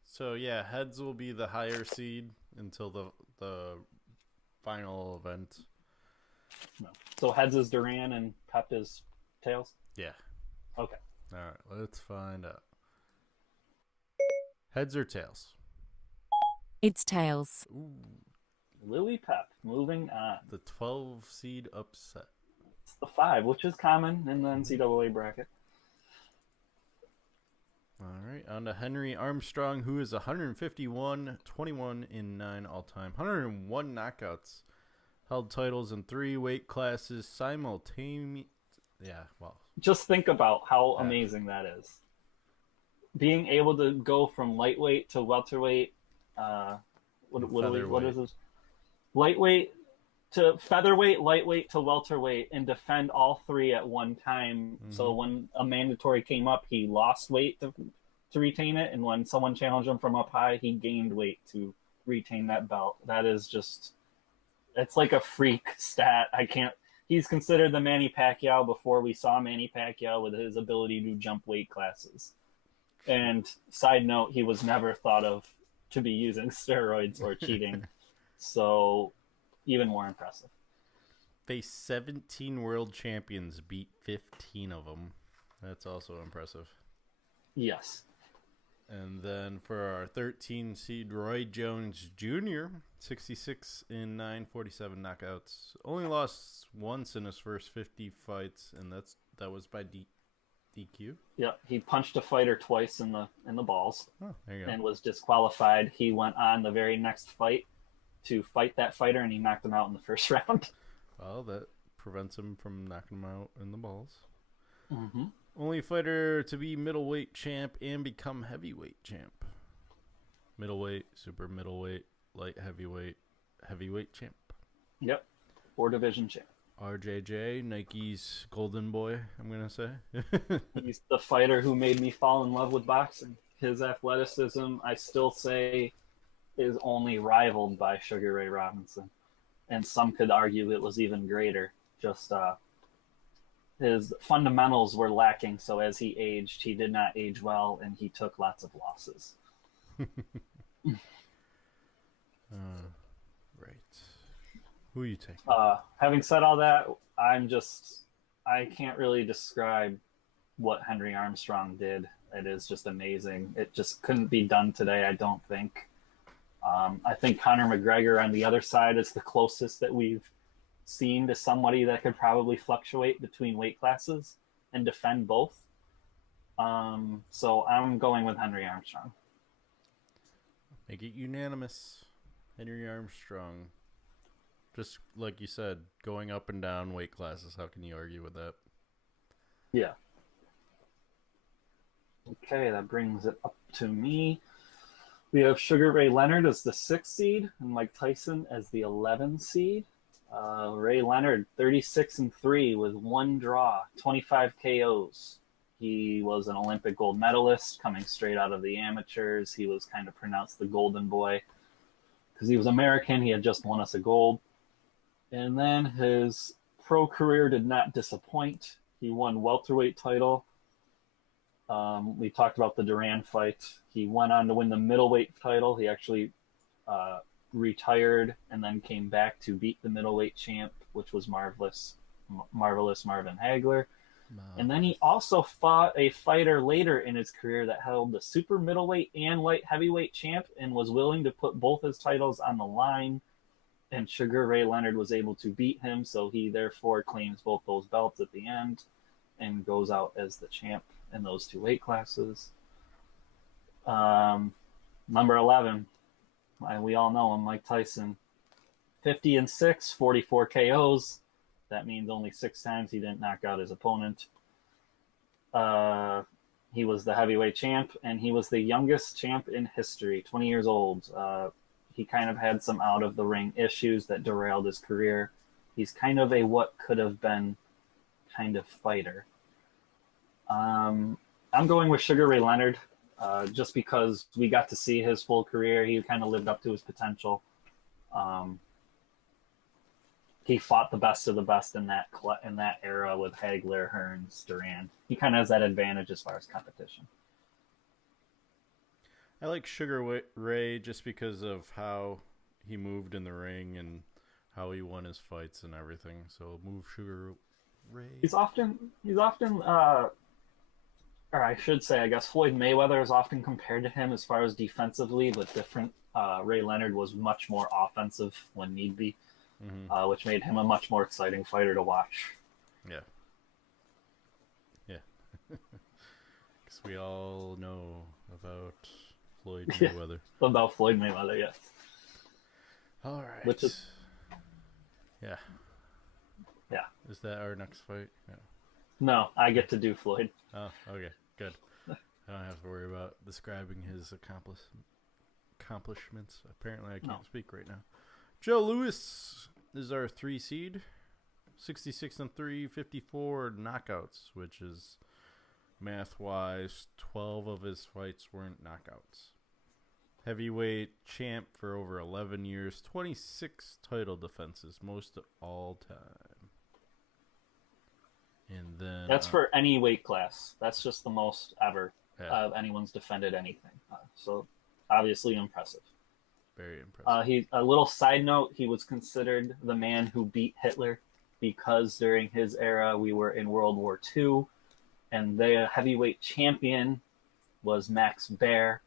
So yeah, heads will be the higher seed until the final event. No. So heads is Duran and Pep is tails? Yeah. Okay. All right, let's find out. Heads or tails? It's tails. Ooh. Willie Pep, moving on. The 12 seed upset. It's the 5, which is common in the NCAA bracket. All right, on to Henry Armstrong, who is 151, 21 in 9 all-time. 101 knockouts. Held titles in 3 weight classes simultaneously. Yeah, well. Just think about how amazing that is. Being able to go from lightweight to welterweight, what is this? Lightweight to featherweight, lightweight to welterweight, and defend all 3 at one time. Mm-hmm. So when a mandatory came up, he lost weight to retain it, and when someone challenged him from up high, he gained weight to retain that belt. That is just, it's like a freak stat. he's considered the Manny Pacquiao before we saw Manny Pacquiao with his ability to jump weight classes. And side note, he was never thought of to be using steroids or cheating. So even more impressive. Faced 17 world champions, beat 15 of them. That's also impressive. Yes. And then for our 13 seed, Roy Jones Jr., 66 in 947 knockouts. Only lost once in his first 50 fights, and that was by DQ. Yeah, he punched a fighter twice in the balls, there you go. and was disqualified. He went on the very next fight to fight that fighter, and he knocked him out in the first round. Well, that prevents him from knocking him out in the balls. Mm-hmm. Only fighter to be middleweight champ and become heavyweight champ. Middleweight, super middleweight, light heavyweight, heavyweight champ. Yep, 4-division champ. RJJ, Nike's golden boy, I'm going to say. He's the fighter who made me fall in love with boxing. His athleticism, I still say, is only rivaled by Sugar Ray Robinson. And some could argue it was even greater. Just his fundamentals were lacking, so as he aged, he did not age well, and he took lots of losses. Right. Who you take? Having said all that, I can't really describe what Henry Armstrong did. It is just amazing. It just couldn't be done today, I don't think. I think Conor McGregor on the other side is the closest that we've seen to somebody that could probably fluctuate between weight classes and defend both. So I'm going with Henry Armstrong. Make it unanimous. Henry Armstrong. Just like you said, going up and down weight classes. How can you argue with that? Yeah. Okay, that brings it up to me. We have Sugar Ray Leonard as the 6th seed and Mike Tyson as the 11th seed. Ray Leonard, 36-3 with 1 draw, 25 KOs. He was an Olympic gold medalist coming straight out of the amateurs. He was kind of pronounced the golden boy because he was American. He had just won us a gold. And then his pro career did not disappoint. He won welterweight title. We talked about the Duran fight. He went on to win the middleweight title. He actually retired and then came back to beat the middleweight champ, which was marvelous Marvin Hagler. And then he also fought a fighter later in his career that held the super middleweight and light heavyweight champ and was willing to put both his titles on the line. And Sugar Ray Leonard was able to beat him, so he therefore claims both those belts at the end and goes out as the champ in those 2 weight classes. Number 11, we all know him, Mike Tyson. 50-6, 44 KOs. That means only 6 times he didn't knock out his opponent. He was the heavyweight champ, and he was the youngest champ in history, 20 years old. He kind of had some out-of-the-ring issues that derailed his career. He's kind of a what could have been kind of fighter. I'm going with Sugar Ray Leonard just because we got to see his full career. He kind of lived up to his potential. He fought the best of the best in that era with Hagler, Hearns, Duran. He kind of has that advantage as far as competition. I like Sugar Ray just because of how he moved in the ring and how he won his fights and everything. So move Sugar Ray. He's often, or I should say, I guess Floyd Mayweather is often compared to him as far as defensively, but different. Ray Leonard was much more offensive when need be, which made him a much more exciting fighter to watch. Yeah. Yeah. Because we all know about Floyd Mayweather. About Floyd Mayweather, yes. All right. Which is... Yeah. Yeah. Is that our next fight? Yeah. No, I get to do Floyd. Oh, okay. Good. I don't have to worry about describing his accomplishments. Apparently I can't speak right now. Joe Louis is our 3 seed. 66-3, 54 knockouts, which is math-wise 12 of his fights weren't knockouts. Heavyweight champ for over 11 years, 26 title defenses, most of all time. And then that's for any weight class. That's just the most ever yeah. Anyone's defended anything. So obviously impressive. Very impressive. A little side note: he was considered the man who beat Hitler because during his era we were in World War II, and the heavyweight champion was Max Baer.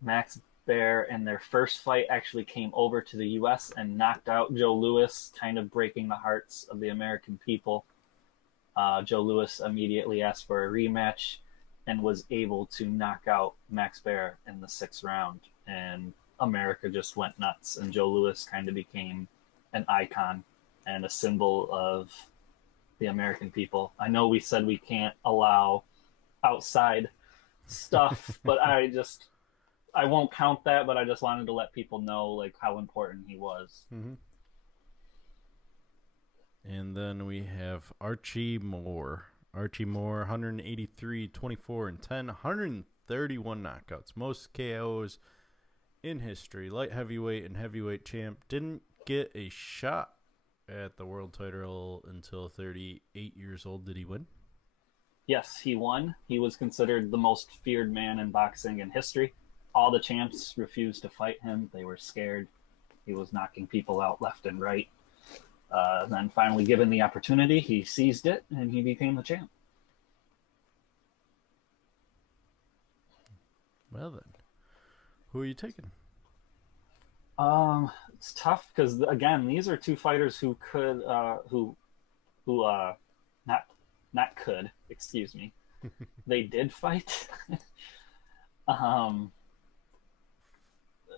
Max Baer, in their first fight, actually came over to the U.S. and knocked out Joe Louis, kind of breaking the hearts of the American people. Joe Louis immediately asked for a rematch and was able to knock out Max Baer in the 6th round. And America just went nuts, and Joe Louis kind of became an icon and a symbol of the American people. I know we said we can't allow outside stuff, but I won't count that, but I just wanted to let people know like how important he was. Mm-hmm. And then we have Archie Moore. Archie Moore, 183, 24, and 10, 131 knockouts. Most KOs in history. Light heavyweight and heavyweight champ. Didn't get a shot at the world title until 38 years old. Did he win? Yes, he won. He was considered the most feared man in boxing in history. All the champs refused to fight him. They were scared. He was knocking people out left and right. Then finally given the opportunity, he seized it and he became the champ. Well then, who are you taking? It's tough because again, these are two fighters who could, excuse me, they did fight.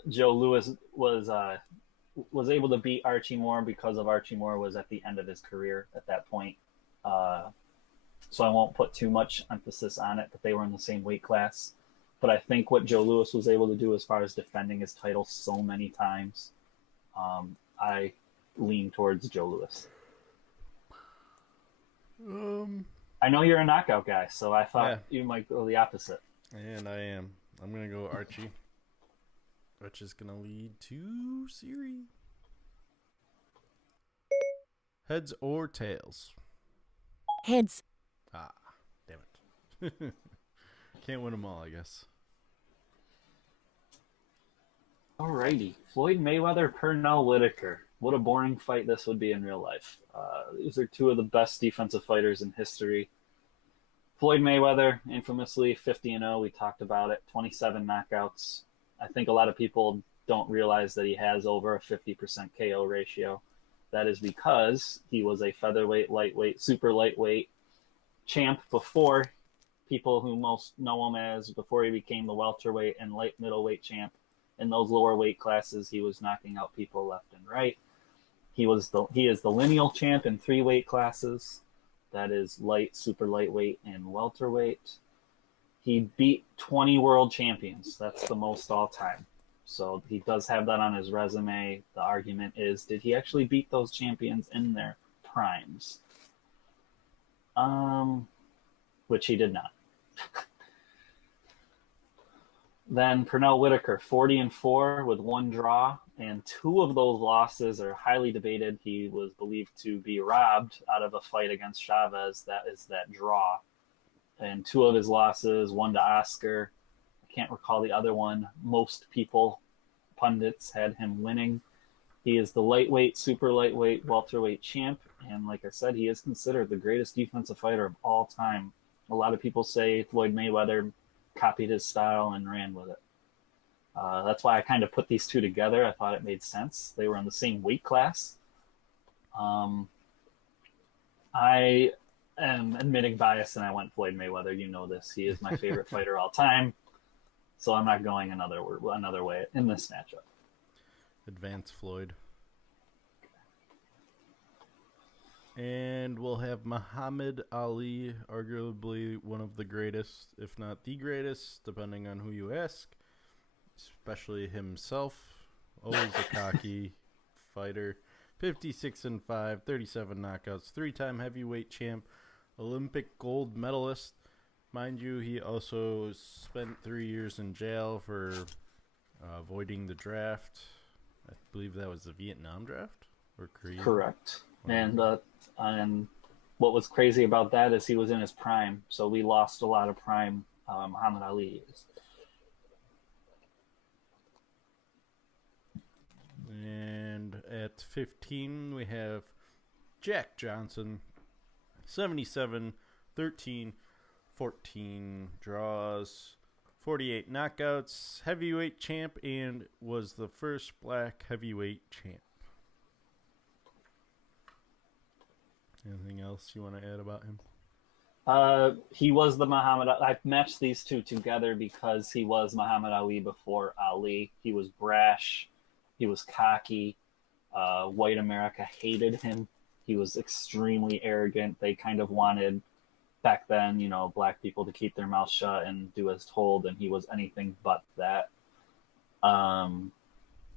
Joe Louis was able to beat Archie Moore because of Archie Moore was at the end of his career at that point. So I won't put too much emphasis on it, but they were in the same weight class. But I think what Joe Louis was able to do as far as defending his title so many times, I lean towards Joe Louis. I know you're a knockout guy, so I thought you might go the opposite. And I am. I'm going to go Archie, which is going to lead to Siri. Heads or tails? Heads. Ah, damn it. Can't win them all, I guess. Alrighty. Floyd Mayweather, Pernell Whitaker. What a boring fight this would be in real life. These are two of the best defensive fighters in history. Floyd Mayweather, infamously 50-0. We talked about it. 27 knockouts. I think a lot of people don't realize that he has over a 50% KO ratio. That is because he was a featherweight, lightweight, super lightweight champ before people who most know him as, before he became the welterweight and light middleweight champ. In those lower weight classes, he was knocking out people left and right. He is the lineal champ in 3 weight classes. That is light, super lightweight, and welterweight. He beat 20 world champions. That's the most all time. So he does have that on his resume. The argument is, did he actually beat those champions in their primes? Which he did not. Then Pernell Whitaker, 40-4 with 1 draw, and 2 of those losses are highly debated. He was believed to be robbed out of a fight against Chavez. That is that draw. And 2 of his losses, 1 to Oscar. I can't recall the other one. Most people, pundits, had him winning. He is the lightweight, super lightweight, welterweight champ. And like I said, he is considered the greatest defensive fighter of all time. A lot of people say Floyd Mayweather copied his style and ran with it. That's why I kind of put these two together. I thought it made sense. They were in the same weight class. I am admitting bias, and I went Floyd Mayweather. You know this. He is my favorite fighter all time. So I'm not going another way in this matchup. Advance Floyd. And we'll have Muhammad Ali, arguably one of the greatest, if not the greatest, depending on who you ask, especially himself. Always a cocky fighter. 56-5, 37 knockouts, 3-time heavyweight champ, Olympic gold medalist. Mind you, he also spent 3 years in jail for avoiding the draft. I believe that was the Vietnam draft or Korea. Correct. And what was crazy about that is he was in his prime, so we lost a lot of prime Muhammad Ali years. And at 15, we have Jack Johnson, 77, 13, 14 draws, 48 knockouts, heavyweight champ, and was the first black heavyweight champ. Anything else you want to add about him? He was the Muhammad. I've matched these two together because he was Muhammad Ali before Ali. He was brash. He was cocky. White America hated him. He was extremely arrogant. They kind of wanted, back then, black people to keep their mouth shut and do as told, and he was anything but that.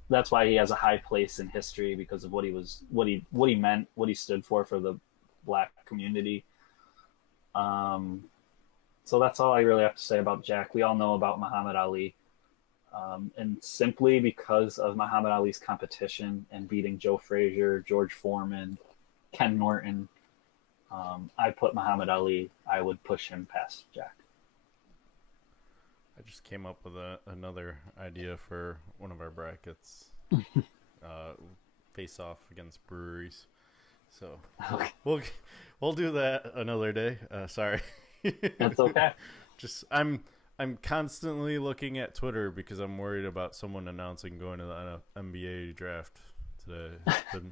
That's why he has a high place in history, because of what he meant, what he stood for the black community. So that's all I really have to say about Jack. We all know about Muhammad Ali. And simply because of Muhammad Ali's competition and beating Joe Frazier, George Foreman, Ken Norton, I put Muhammad Ali. I would push him past Jack. I just came up with another idea for one of our brackets. Face off against breweries. So Okay. we'll do that another day. Sorry. That's okay. Just I'm constantly looking at Twitter because I'm worried about someone announcing going to the NBA draft today. It's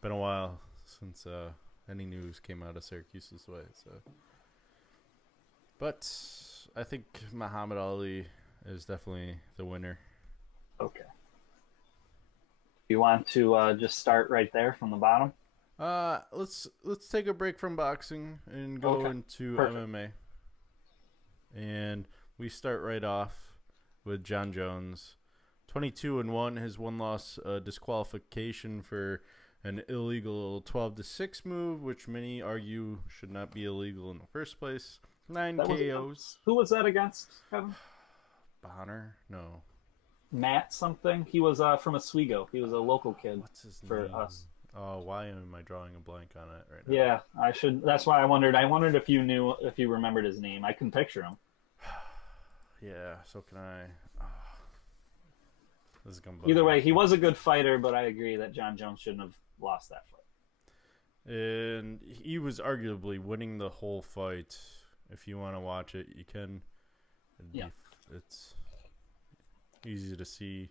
been a while since any news came out of Syracuse's way. So, but I think Muhammad Ali is definitely the winner. Okay. You want to just start right there from the bottom? Let's take a break from boxing and go into Perfect. MMA. And we start right off with John Jones, 22-1. His one loss disqualification for an illegal 12-6 move, which many argue should not be illegal in the first place. 9 KOs. Who was that against, Kevin? Bonner? No. Matt something. He was from Oswego. He was a local kid. What's his for name? us. Oh, why am I drawing a blank on it right now? Yeah, I should. That's why I wondered. I wondered if you knew, if you remembered his name. I can picture him. Yeah, so can I. This is gonna bug Either me. way, he was a good fighter, but I agree that John Jones shouldn't have lost that fight. And he was arguably winning the whole fight. If you want to watch it, you can. It's easy to see.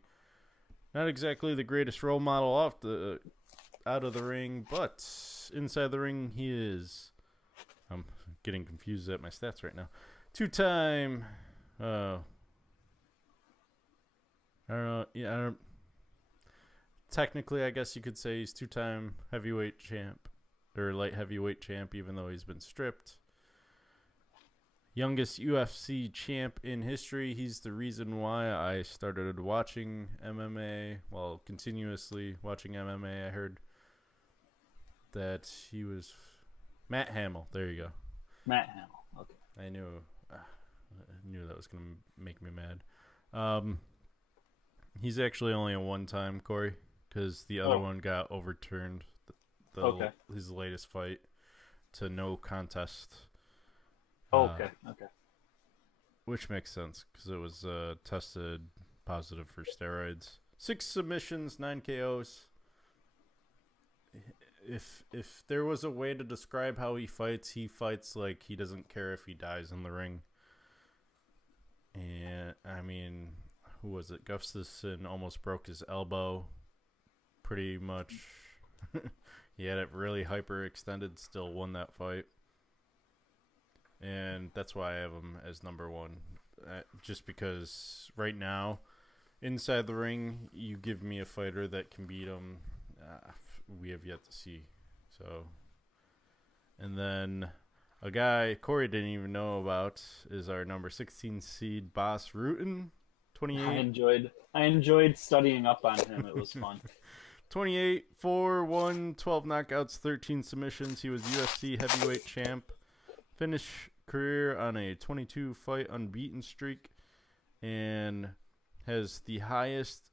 Not exactly the greatest role model out of the ring, but inside the ring he is. I'm getting confused at my stats right now. 2-time. I don't know. Yeah, I don't. Technically, I guess you could say he's 2-time heavyweight champ or light heavyweight champ, even though he's been stripped. Youngest UFC champ in history. He's the reason why I started watching MMA. Well, continuously watching MMA. I heard that he was Matt Hamill. There you go. Matt Hamill. Okay. I knew that was going to make me mad. He's actually only a one-time, Corey, because the other one got overturned. His latest fight to no contest. Okay. Which makes sense because it was tested positive for steroids. 6 submissions, 9 KOs. If there was a way to describe how he fights like he doesn't care if he dies in the ring. And I mean, who was it? Gustafsson almost broke his elbow. Pretty much, he had it really hyperextended. Still won that fight. And that's why I have him as number 1. Just because right now, inside the ring, you give me a fighter that can beat him. We have yet to see. So, and then a guy Corey didn't even know about is our number 16 seed, Bas Rutten. 28. I enjoyed studying up on him. It was fun. 28, 4-1, 12 knockouts, 13 submissions. He was UFC heavyweight champ. Finished career on a 22-fight unbeaten streak and has the highest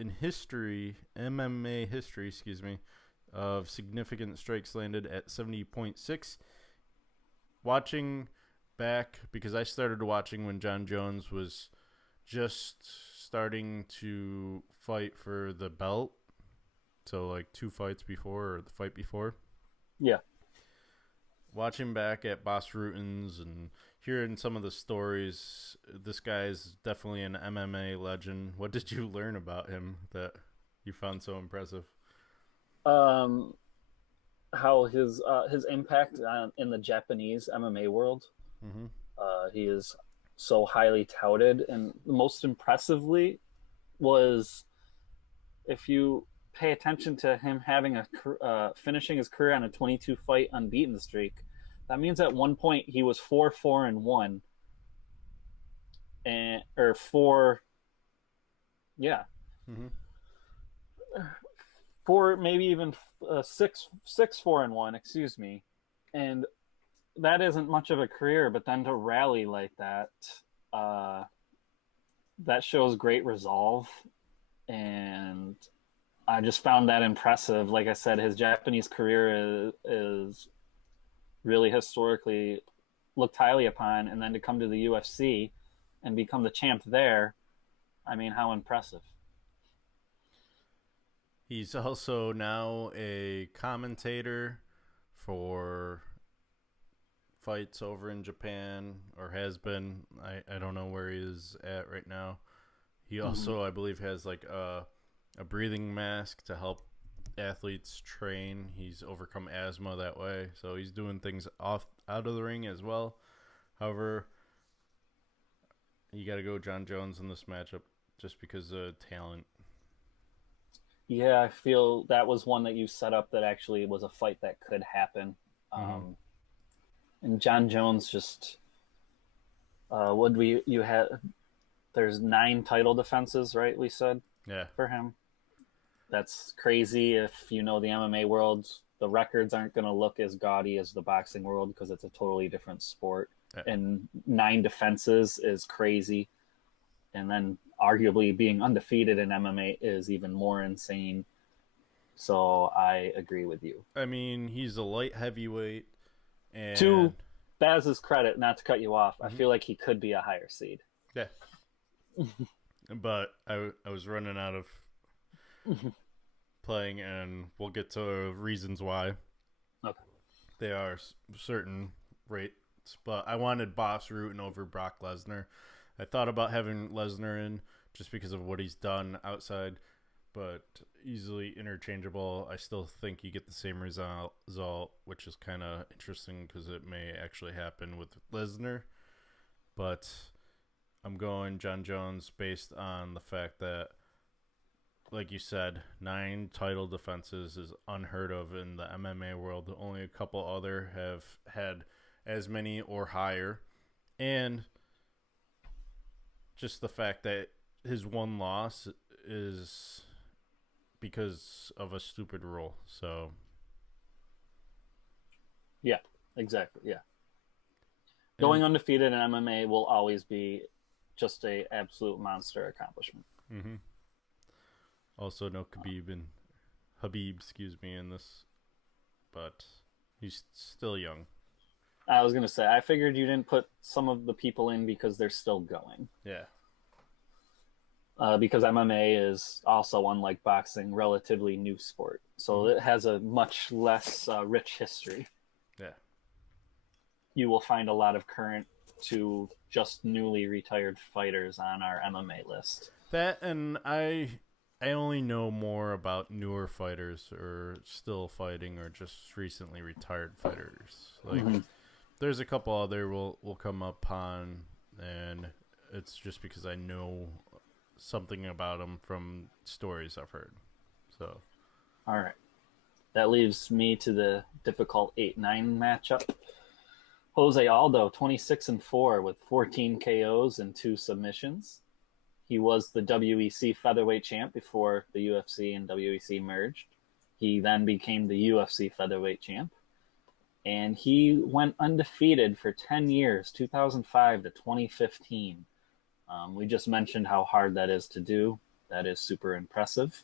in history, MMA history, of significant strikes landed at 70.6. Watching back, because I started watching when John Jones was just starting to fight for the belt. So like 2 fights before, or the fight before. Yeah. Watching back at Bas Rutens and hearing some of the stories, this guy is definitely an MMA legend. What did you learn about him that you found so impressive? How his impact in the Japanese MMA world. Mm-hmm. He is so highly touted, and most impressively was, if you pay attention to him having finishing his career on a 22 fight unbeaten streak. That means at one point he was 4-4-1, or 4, yeah, Mm-hmm. 4, maybe even 6-4-1. Excuse me, and that isn't much of a career. But then to rally like that, that shows great resolve, and I just found that impressive. Like I said, his Japanese career is really historically looked highly upon, and then to come to the UFC and become the champ there, I mean, how impressive. He's also now a commentator for fights over in Japan, or has been. I don't know where he is at right now. He also, I believe, has like a breathing mask to help athletes train. He's overcome asthma that way, so he's doing things out of the ring as well. However, you got to go John Jones in this matchup just because of talent. Yeah, I feel that was one that you set up that actually was a fight that could happen. And John Jones just there's 9 title defenses, right? We said, yeah, for him. That's crazy. If you know the MMA world, the records aren't going to look as gaudy as the boxing world because it's a totally different sport. Yeah. And 9 defenses is crazy. And then arguably being undefeated in MMA is even more insane. So I agree with you. I mean, he's a light heavyweight. And to Baz's credit, not to cut you off, I feel like he could be a higher seed. Yeah. But I was running out of playing, and we'll get to reasons why. Okay. They are certain rates, but I wanted Bas Rutten over Brock Lesnar. I thought about having Lesnar in just because of what he's done outside, but easily interchangeable. I still think you get the same result, which is kind of interesting because it may actually happen with Lesnar. But I'm going John Jones based on the fact that, like you said, 9 title defenses is unheard of in the MMA world. Only a couple other have had as many or higher. And just the fact that his one loss is because of a stupid rule. So yeah, exactly. Yeah. Going undefeated in MMA will always be just a absolute monster accomplishment. Mm-hmm. Also, no Habib, in this, but he's still young. I was going to say, I figured you didn't put some of the people in because they're still going. Yeah. Because MMA is also, unlike boxing, relatively new sport. So it has a much less rich history. Yeah. You will find a lot of current to just newly retired fighters on our MMA list. That, and I only know more about newer fighters or still fighting or just recently retired fighters. Like, there's a couple other we'll come upon, and it's just because I know something about them from stories I've heard. So, all right, that leaves me to the difficult 8-9 matchup. Jose Aldo, 26-4 with 14 KOs and 2 submissions. He was the WEC featherweight champ before the UFC and WEC merged. He then became the UFC featherweight champ. And he went undefeated for 10 years, 2005 to 2015. We just mentioned how hard that is to do. That is super impressive.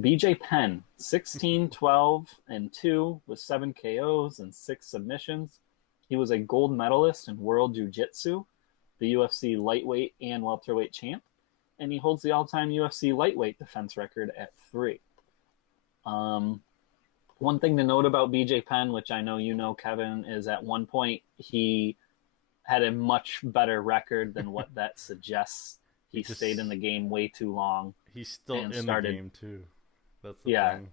BJ Penn, 16-12-2 with 7 KOs and 6 submissions. He was a gold medalist in World Jiu-Jitsu, the UFC lightweight and welterweight champ, and he holds the all-time UFC lightweight defense record at 3. One thing to note about BJ Penn, which I know you know, Kevin, is at one point he had a much better record than what that suggests. He stayed in the game way too long. He's still in the game, too. That's the thing.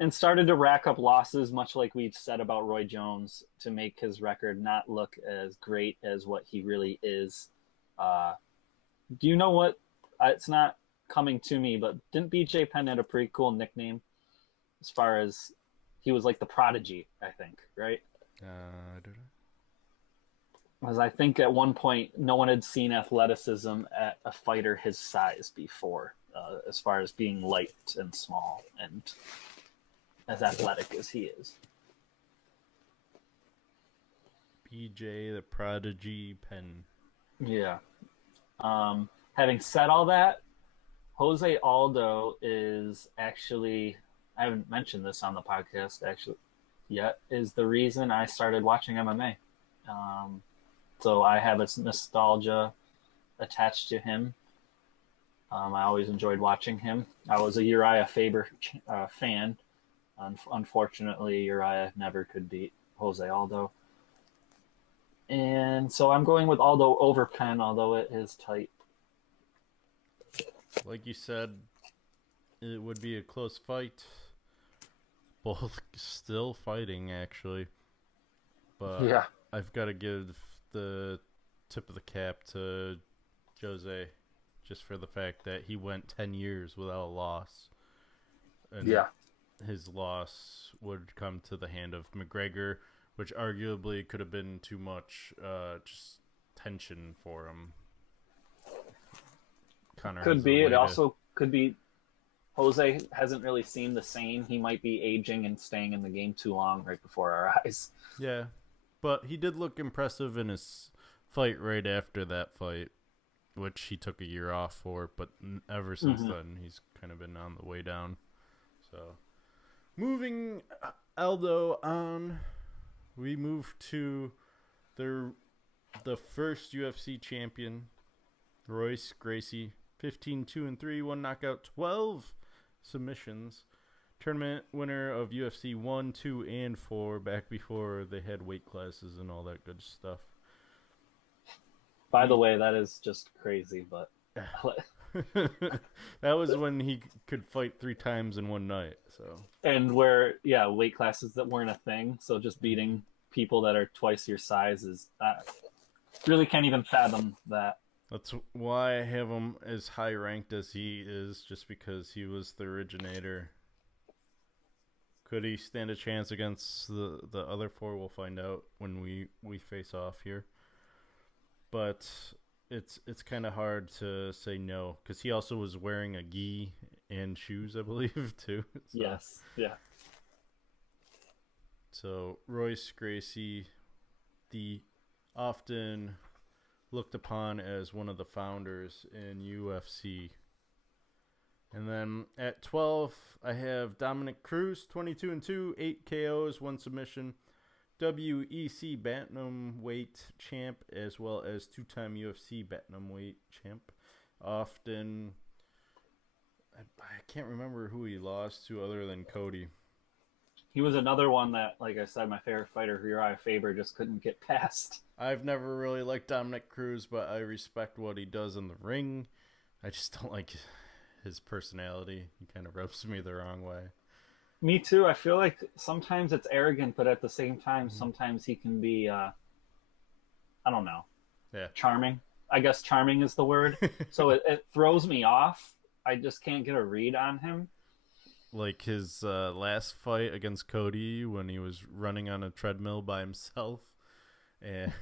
And started to rack up losses, much like we said about Roy Jones, to make his record not look as great as what he really is. Do you know what? It's not coming to me, but didn't BJ Penn have a pretty cool nickname? As far as he was like the prodigy, I think, right? I don't know. Because I think at one point no one had seen athleticism at a fighter his size before, as far as being light and small and as athletic as he is. BJ the Prodigy Penn. Yeah. Having said all that, Jose Aldo is actually, I haven't mentioned this on the podcast actually yet, is the reason I started watching MMA. So I have its nostalgia attached to him. I always enjoyed watching him. I was a Uriah Faber fan. Unfortunately, Uriah never could beat Jose Aldo. And so I'm going with Aldo over Penn, although it is tight. Like you said, it would be a close fight. Both still fighting, actually. But yeah, I've got to give the tip of the cap to Jose, just for the fact that he went 10 years without a loss. And yeah. His loss would come to the hand of McGregor, which arguably could have been too much just tension for him. Conor Could be. It also could be Jose hasn't really seemed the same. He might be aging and staying in the game too long right before our eyes. Yeah, but he did look impressive in his fight right after that fight, which he took a year off for, but ever since then, he's kind of been on the way down. So, moving Aldo on, we move to the first UFC champion, Royce Gracie, 15-2-3, 1 knockout, 12 submissions. Tournament winner of UFC 1, 2, and 4, back before they had weight classes and all that good stuff. By the way, that is just crazy, but... That was when he could fight 3 times in one night. So, and where, weight classes that weren't a thing, so just beating people that are twice your size is... really can't even fathom that. That's why I have him as high ranked as he is, just because he was the originator. Could he stand a chance against the other 4? We'll find out when we face off here. But it's kind of hard to say no, because he also was wearing a gi and shoes, I believe, too. So. Yes, yeah. So Royce Gracie, the often looked upon as one of the founders in UFC. And then at 12, I have Dominic Cruz, 22-2, 8 KOs, 1 submission, WEC bantamweight champ, as well as 2-time UFC bantamweight champ. Often, I can't remember who he lost to other than Cody. He was another one that, like I said, my favorite fighter, Uriah Faber, just couldn't get past. I've never really liked Dominic Cruz, but I respect what he does in the ring. I just don't like his personality. He kind of rubs me the wrong way. Me too. I feel like sometimes it's arrogant, but at the same time, sometimes he can be, I don't know, charming. I guess charming is the word. So it throws me off. I just can't get a read on him. Like his last fight against Cody when he was running on a treadmill by himself. And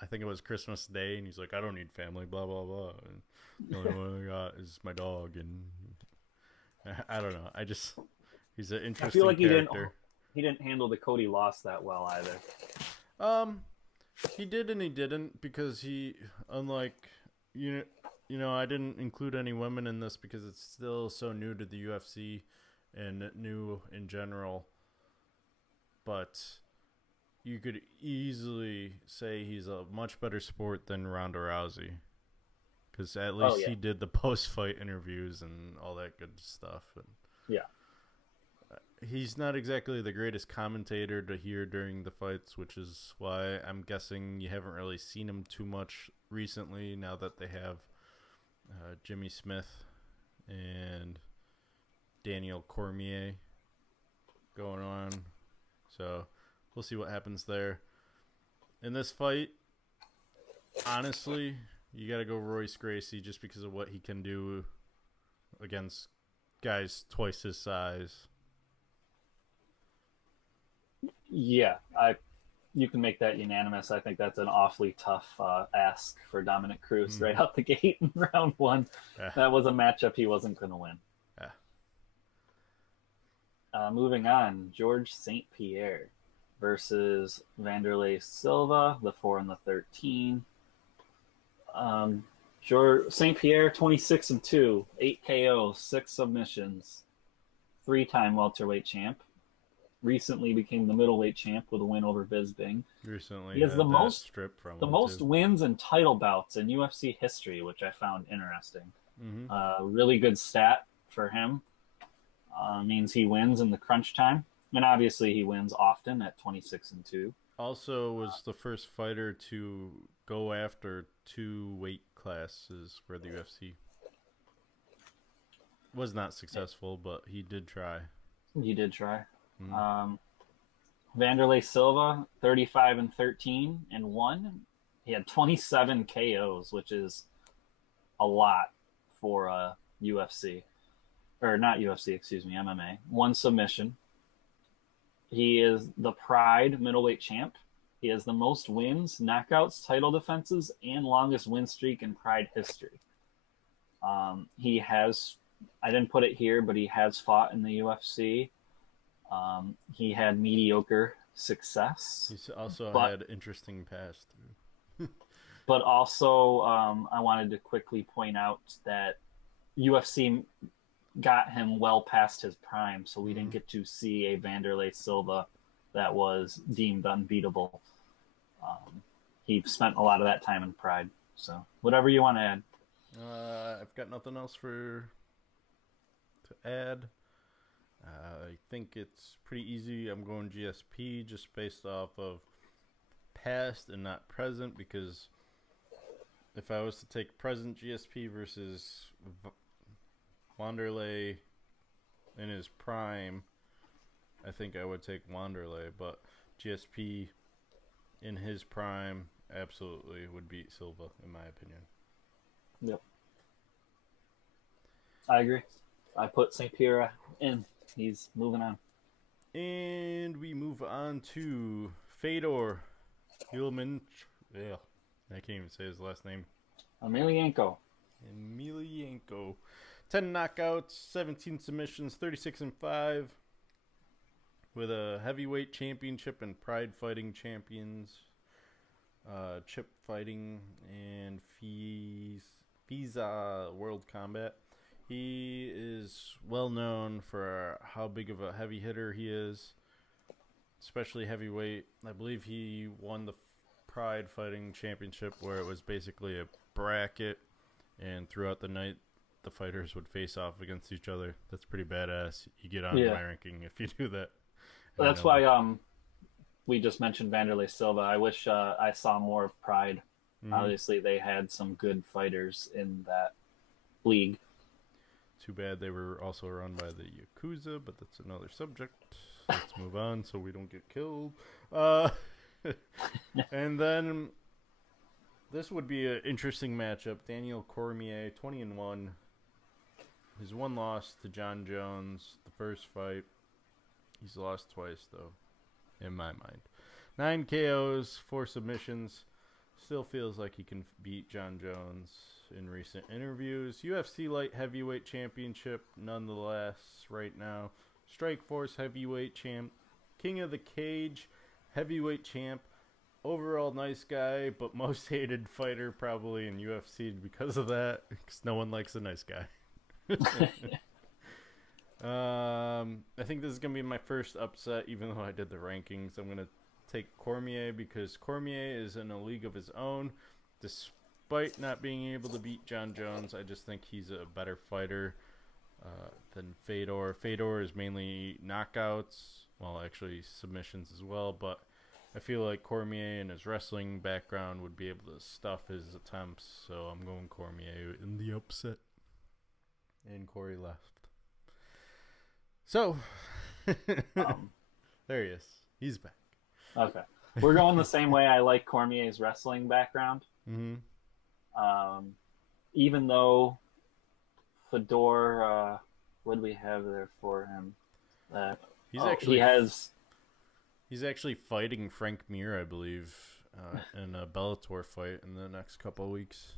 I think it was Christmas Day, and he's like, I don't need family, blah, blah, blah. And the only one I got is my dog. And I don't know. He's an interesting I feel like character. He didn't handle the Cody loss that well either. He did and he didn't, because he, unlike, you I didn't include any women in this because it's still so new to the UFC and new in general. But you could easily say he's a much better sport than Ronda Rousey. Because at least he did the post-fight interviews and all that good stuff. And he's not exactly the greatest commentator to hear during the fights, which is why I'm guessing you haven't really seen him too much recently now that they have Jimmy Smith and Daniel Cormier going on. So we'll see what happens there. In this fight, honestly, you got to go Royce Gracie just because of what he can do against guys twice his size. Yeah, you can make that unanimous. I think that's an awfully tough ask for Dominic Cruz right out the gate in round one. That was a matchup he wasn't going to win. Moving on, George St. Pierre versus Vanderlei Silva, the 4 and the 13. St. Pierre, 26-2, 8 KOs, 6 submissions, 3-time welterweight champ. Recently became the middleweight champ with a win over Bisping. Recently, he has the most too. wins and title bouts in UFC history, which I found interesting. Really good stat for him. Means he wins in the crunch time, and obviously he wins often at 26-2. Also, was the first fighter to go after 2 weight classes for the UFC. Was not successful, but he did try. He did try. Vanderlei Silva, 35-13 and 1. He had 27 KOs, which is a lot for UFC. Or not UFC, excuse me, MMA. 1 submission. He is the Pride middleweight champ. He has the most wins, knockouts, title defenses, and longest win streak in Pride history. He has, I didn't put it here, but he has fought in the UFC. He had mediocre success. He's also had interesting past. But also, I wanted to quickly point out that UFC got him well past his prime, so we didn't get to see a Vanderlei Silva that was deemed unbeatable. He spent a lot of that time in Pride. So whatever you want to add. I've got nothing else to add. I think it's pretty easy. I'm going GSP just based off of past and not present, because if I was to take present GSP versus Wanderlei in his prime, I think I would take Wanderlei, but GSP in his prime absolutely would beat Silva, in my opinion. Yep. I agree. I put St. Pierre in. He's moving on. And we move on to Fedor Emelianenko. Yeah, I can't even say his last name. Emelianenko. 10 knockouts, 17 submissions, 36-5, with a heavyweight championship and Pride Fighting Champions, Chip Fighting, and FISA World Combat. He is well known for how big of a heavy hitter he is, especially heavyweight. I believe he won the Pride Fighting Championship, where it was basically a bracket, and throughout the night the fighters would face off against each other. That's pretty badass. You get on my ranking if you do that. Well, that's why we just mentioned Vanderlei Silva. I wish I saw more of Pride. Obviously, they had some good fighters in that league. Too bad they were also run by the Yakuza, but that's another subject. Let's move on so we don't get killed. And then this would be an interesting matchup. Daniel Cormier, 20-1. His one loss to John Jones, the first fight. He's lost twice, though, in my mind. 9 KOs, 4 submissions. Still feels like he can beat John Jones in recent interviews. UFC Light Heavyweight Championship, nonetheless, right now. Strikeforce Heavyweight Champ. King of the Cage Heavyweight Champ. overall nice guy, but most hated fighter probably in UFC because of that, because no one likes a nice guy. I think this is going to be my first upset, even though I did the rankings. I'm going to take Cormier because Cormier is in a league of his own. Despite not being able to beat John Jones, I just think he's a better fighter than Fedor. Fedor is mainly knockouts, well, actually submissions as well, but I feel like Cormier and his wrestling background would be able to stuff his attempts, so I'm going Cormier in the upset. And Corey left. So, there he is. He's back. Okay. We're going the same way. I like Cormier's wrestling background. Mm-hmm. Even though Fedor, what do we have there for him? He's actually fighting Frank Mir, I believe, in a Bellator fight in the next couple of weeks.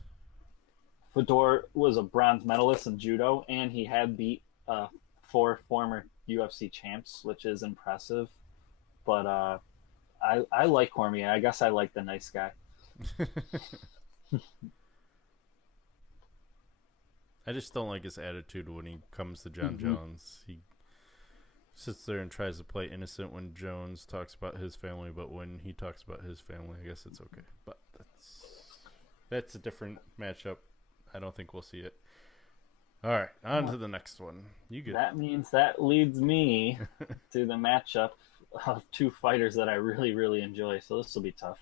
Fedor was a bronze medalist in judo, and he had beat 4 former UFC champs, which is impressive. But I like Cormier. I guess I like the nice guy. I just don't like his attitude when he comes to John Jones. He sits there and tries to play innocent when Jones talks about his family, but when he talks about his family, I guess it's okay. But that's a different matchup. I don't think we'll see it. All right, on to the next one. You get that means that leads me to the matchup of 2 fighters that I really, really enjoy. So this will be tough.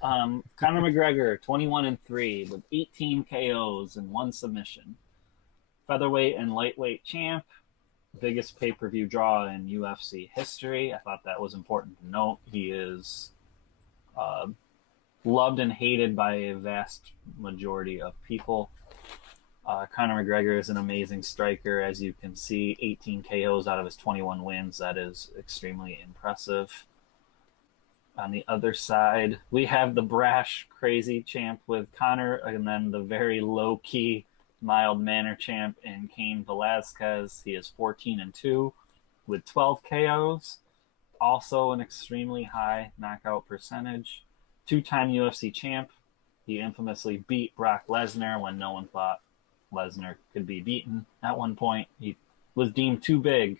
Conor McGregor, 21-3 with 18 KOs and 1 submission. Featherweight and lightweight champ. Biggest pay-per-view draw in UFC history. I thought that was important to note. He is loved and hated by a vast majority of people. Conor McGregor is an amazing striker. As you can see, 18 KOs out of his 21 wins. That is extremely impressive. On the other side, we have the brash, crazy champ with Conor, and then the very low-key, mild-manner champ in Cain Velasquez. He is 14-2 with 12 KOs. Also an extremely high knockout percentage. 2-time UFC champ. He infamously beat Brock Lesnar when no one thought Lesnar could be beaten. At one point, he was deemed too big.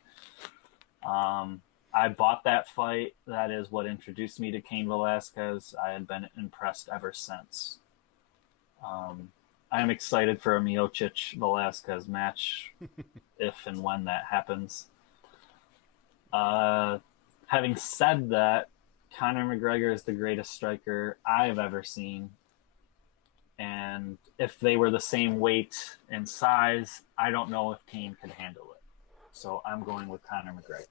I bought that fight. That is what introduced me to Cain Velasquez. I had been impressed ever since. I am excited for a Miocic-Velasquez match if and when that happens. Having said that, Conor McGregor is the greatest striker I've ever seen. And if they were the same weight and size, I don't know if Cain could handle it. So I'm going with Conor McGregor.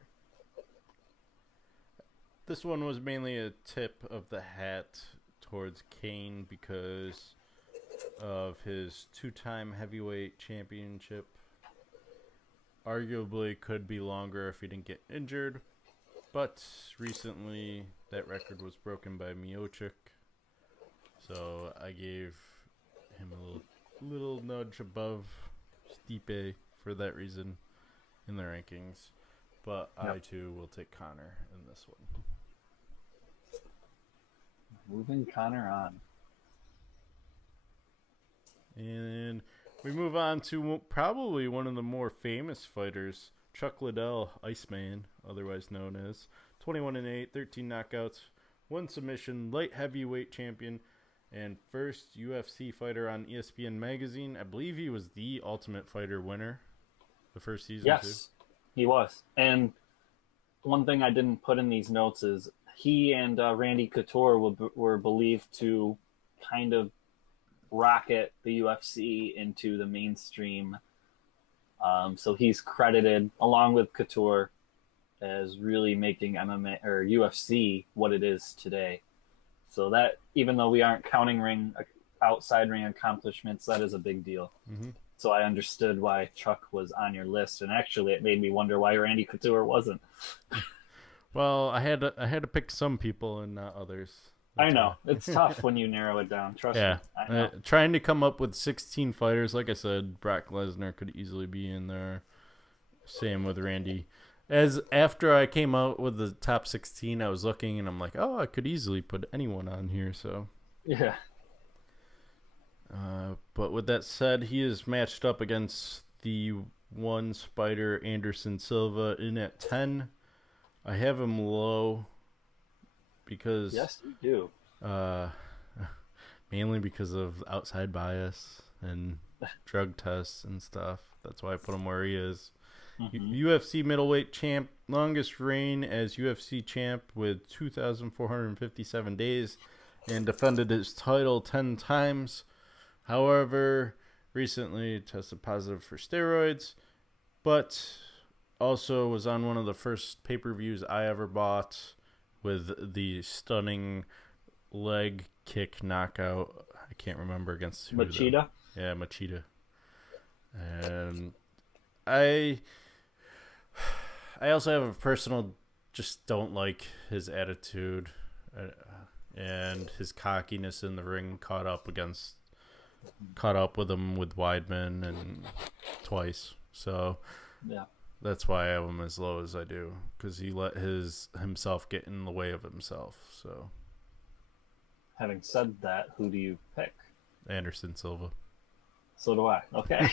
This one was mainly a tip of the hat towards Cain because of his 2-time heavyweight championship. Arguably could be longer if he didn't get injured, but recently that record was broken by Miocic. So I gave him a little nudge above Stipe for that reason in the rankings. But I too will take Conor in this one. Moving Conor on. And we move on to probably one of the more famous fighters, Chuck Liddell, Iceman, otherwise known as. 21-8, 13 knockouts, 1 submission, light heavyweight champion, and first UFC fighter on ESPN magazine. I believe he was the Ultimate Fighter winner the first season. Yes, he was. And one thing I didn't put in these notes is he and Randy Couture were believed to kind of rocket the UFC into the mainstream. So he's credited, along with Couture, as really making MMA or UFC what it is today. So that, even though we aren't counting outside ring accomplishments, that is a big deal. Mm-hmm. So I understood why Chuck was on your list, and actually it made me wonder why Randy Couture wasn't. Well, I had to pick some people and not others. I know. It's tough when you narrow it down. Trust me. I know. Trying to come up with 16 fighters, like I said, Brock Lesnar could easily be in there. Same with Randy. As after I came out with the top 16, I was looking and I'm like, oh, I could easily put anyone on here. So Yeah. But with that said, he is matched up against the one Spider Anderson Silva in at 10. I have him low because Yes, you do. Mainly because of outside bias and drug tests and stuff. That's why I put him where he is. UFC middleweight champ, longest reign as UFC champ with 2,457 days, and defended his title 10 times. However, recently tested positive for steroids, but also was on one of the first pay-per-views I ever bought with the stunning leg kick knockout. I can't remember against who. Machida? Yeah, Machida. And I also have a personal, just don't like his attitude and his cockiness in the ring. Caught up with him with Weidman and twice. So yeah, that's why I have him as low as I do, because he let himself get in the way of himself. So having said that, who do you pick? Anderson Silva. So do I. Okay.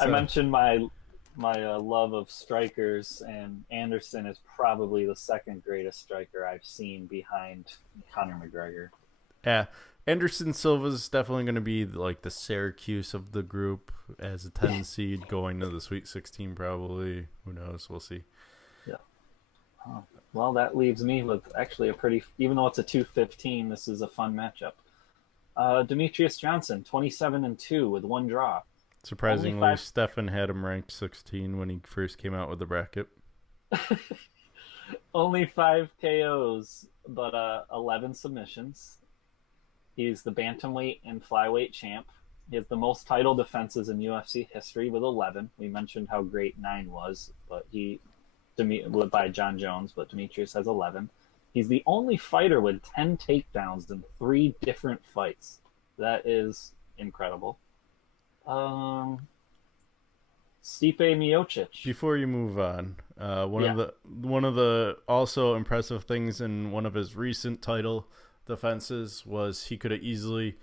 I mentioned my love of strikers, and Anderson is probably the second greatest striker I've seen behind Conor McGregor. Yeah, Anderson Silva's definitely going to be like the Syracuse of the group as a 10 seed going to the Sweet 16 probably. Who knows? We'll see. Yeah. Well, that leaves me with actually a pretty, even though it's a 215, this is a fun matchup. Demetrius Johnson, 27-2 with one draw. Surprisingly, Stefan had him ranked 16 when he first came out with the bracket. Only 5 KOs, but 11 submissions. He's the bantamweight and flyweight champ. He has the most title defenses in UFC history with 11. We mentioned how great 9 was, but by John Jones, but Demetrius has 11. He's the only fighter with 10 takedowns in 3 different fights. That is incredible. Stipe Miocic. Before you move on, one of the also impressive things in one of his recent title defenses was he could have easily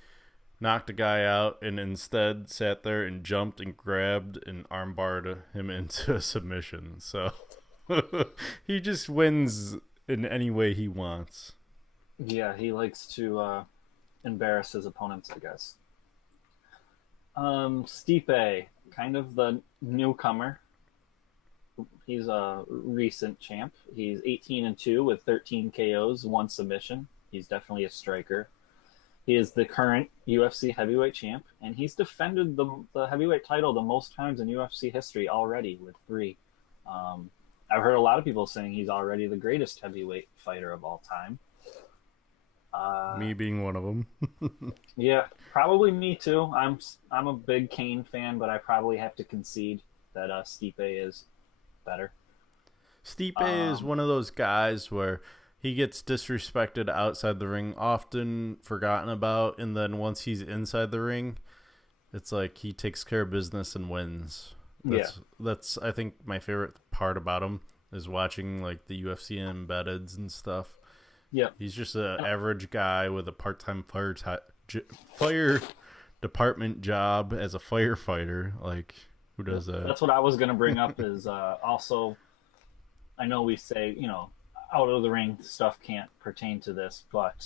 knocked a guy out and instead sat there and jumped and grabbed and armbarred him into a submission. So he just wins in any way he wants. Yeah, he likes to embarrass his opponents, I guess. Stipe, kind of the newcomer. He's a recent champ. He's 18-2 with 13 KOs, 1 submission. He's definitely a striker. He is the current UFC heavyweight champ, and he's defended the heavyweight title the most times in UFC history already with 3. I've heard a lot of people saying he's already the greatest heavyweight fighter of all time. Me being one of them. Yeah, probably me too. I'm a big Kane fan, but I probably have to concede that Stipe is better. Stipe is one of those guys where he gets disrespected outside the ring, often forgotten about, and then once he's inside the ring, it's like he takes care of business and wins. That's I think my favorite part about him is watching like the UFC embeddeds and stuff. Yeah, he's just an average guy with a part-time fire department job as a firefighter. Like, who does that? That's what I was going to bring up. Is also, I know we say out of the ring stuff can't pertain to this, but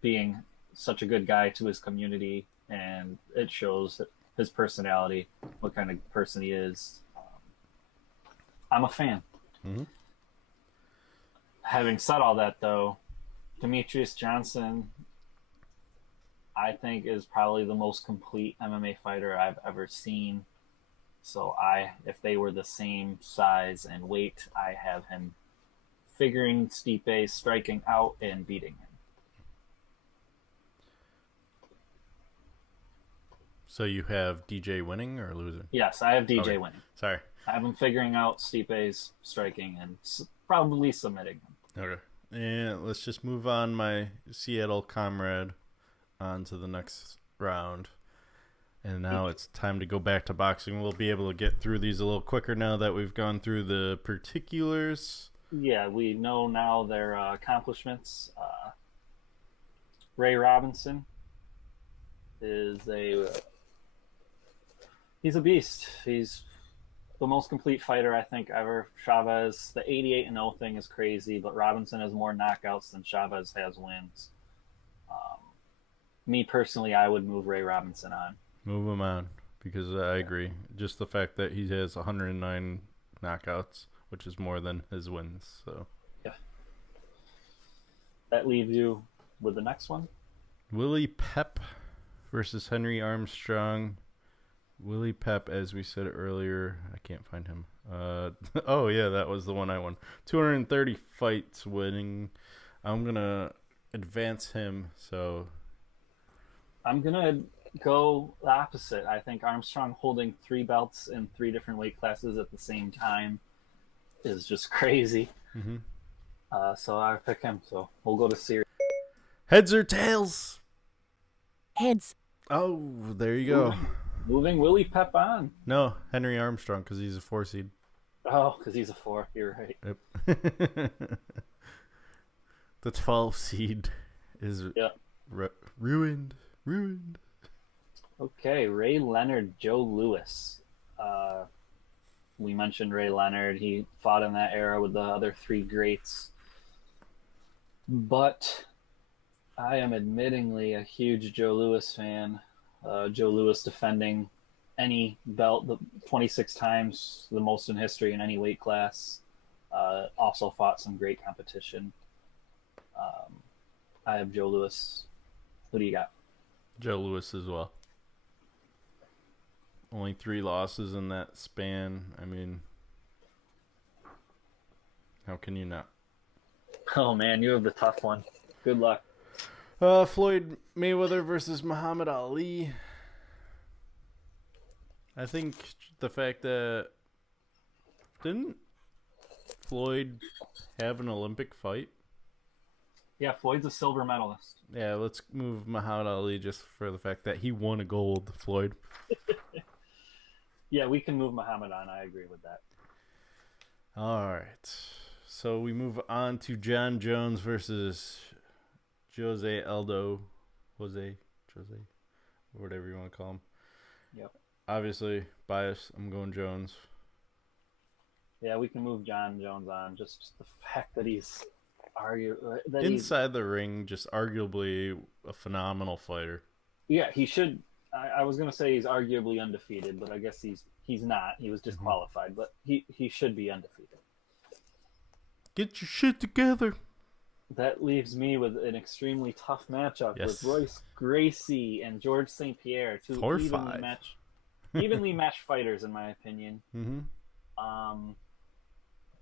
being such a good guy to his community, and it shows his personality, what kind of person he is. I'm a fan. Mm-hmm. Having said all that, though, Demetrius Johnson, I think, is probably the most complete MMA fighter I've ever seen. So if they were the same size and weight, I have him figuring Stipe, striking out and beating him. So you have DJ winning or losing? Yes, I have DJ winning. Sorry. I have him figuring out Stipe's striking and probably submitting him. Okay. And let's just move on, my Seattle comrade, on to the next round. And now it's time to go back to boxing. We'll be able to get through these a little quicker now that we've gone through the particulars. Yeah, we know now their accomplishments. Ray Robinson is he's a beast. He's the most complete fighter I think ever. Chavez, the 88-0 thing is crazy, but Robinson has more knockouts than Chavez has wins. Me personally, I would move Ray Robinson on. Move him on, because I agree. Just the fact that he has 109 knockouts, which is more than his wins. So yeah, that leaves you with the next one. Willie Pep versus Henry Armstrong. Willie Pep, as we said earlier, I can't find him. Oh yeah, that was the one I won. 230 fights winning. I'm gonna advance him. So I'm gonna go the opposite. I think Armstrong holding 3 belts in 3 different weight classes at the same time is just crazy. Mm-hmm. So I pick him. So we'll go to series. Heads or tails? Heads. Oh, there you go. Moving Willie Pep on. No, Henry Armstrong, because he's a 4 seed. Oh, because he's a 4. You're right. Yep. The 12 seed is ruined. Okay, Ray Leonard, Joe Louis. We mentioned Ray Leonard. He fought in that era with the other 3 greats. But I am admittingly a huge Joe Louis fan. Joe Louis defending any belt 26 times, the most in history in any weight class. Also fought some great competition. I have Joe Louis. Who do you got? Joe Louis as well. Only 3 losses in that span. I mean, how can you not? Oh man, you have the tough one. Good luck. Floyd Mayweather versus Muhammad Ali. I think the fact that didn't Floyd have an Olympic fight? Yeah, Floyd's a silver medalist. Yeah, let's move Muhammad Ali just for the fact that he won a gold, Floyd. Yeah, we can move Muhammad on. I agree with that. All right. So we move on to John Jones versus Jose Aldo. Jose, whatever you want to call him. Yep. Obviously, bias. I'm going Jones. Yeah, we can move John Jones on. Just the fact that he's inside the ring, just arguably a phenomenal fighter. Yeah, he should. I was gonna say he's arguably undefeated, but I guess he's not. He was disqualified, but he should be undefeated. Get your shit together. That leaves me with an extremely tough matchup with Royce Gracie and George St. Pierre, 2 evenly matched fighters, in my opinion. Mm-hmm.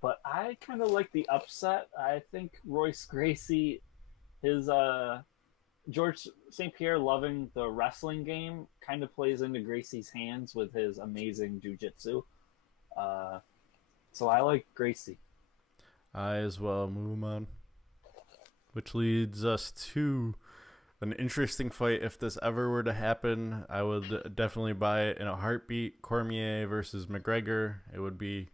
But I kind of like the upset. I think Royce Gracie, his George St. Pierre loving the wrestling game kind of plays into Gracie's hands with his amazing jiu-jitsu. So I like Gracie. I as well. Move him on. Which leads us to an interesting fight. If this ever were to happen, I would definitely buy it in a heartbeat. Cormier versus McGregor. It would be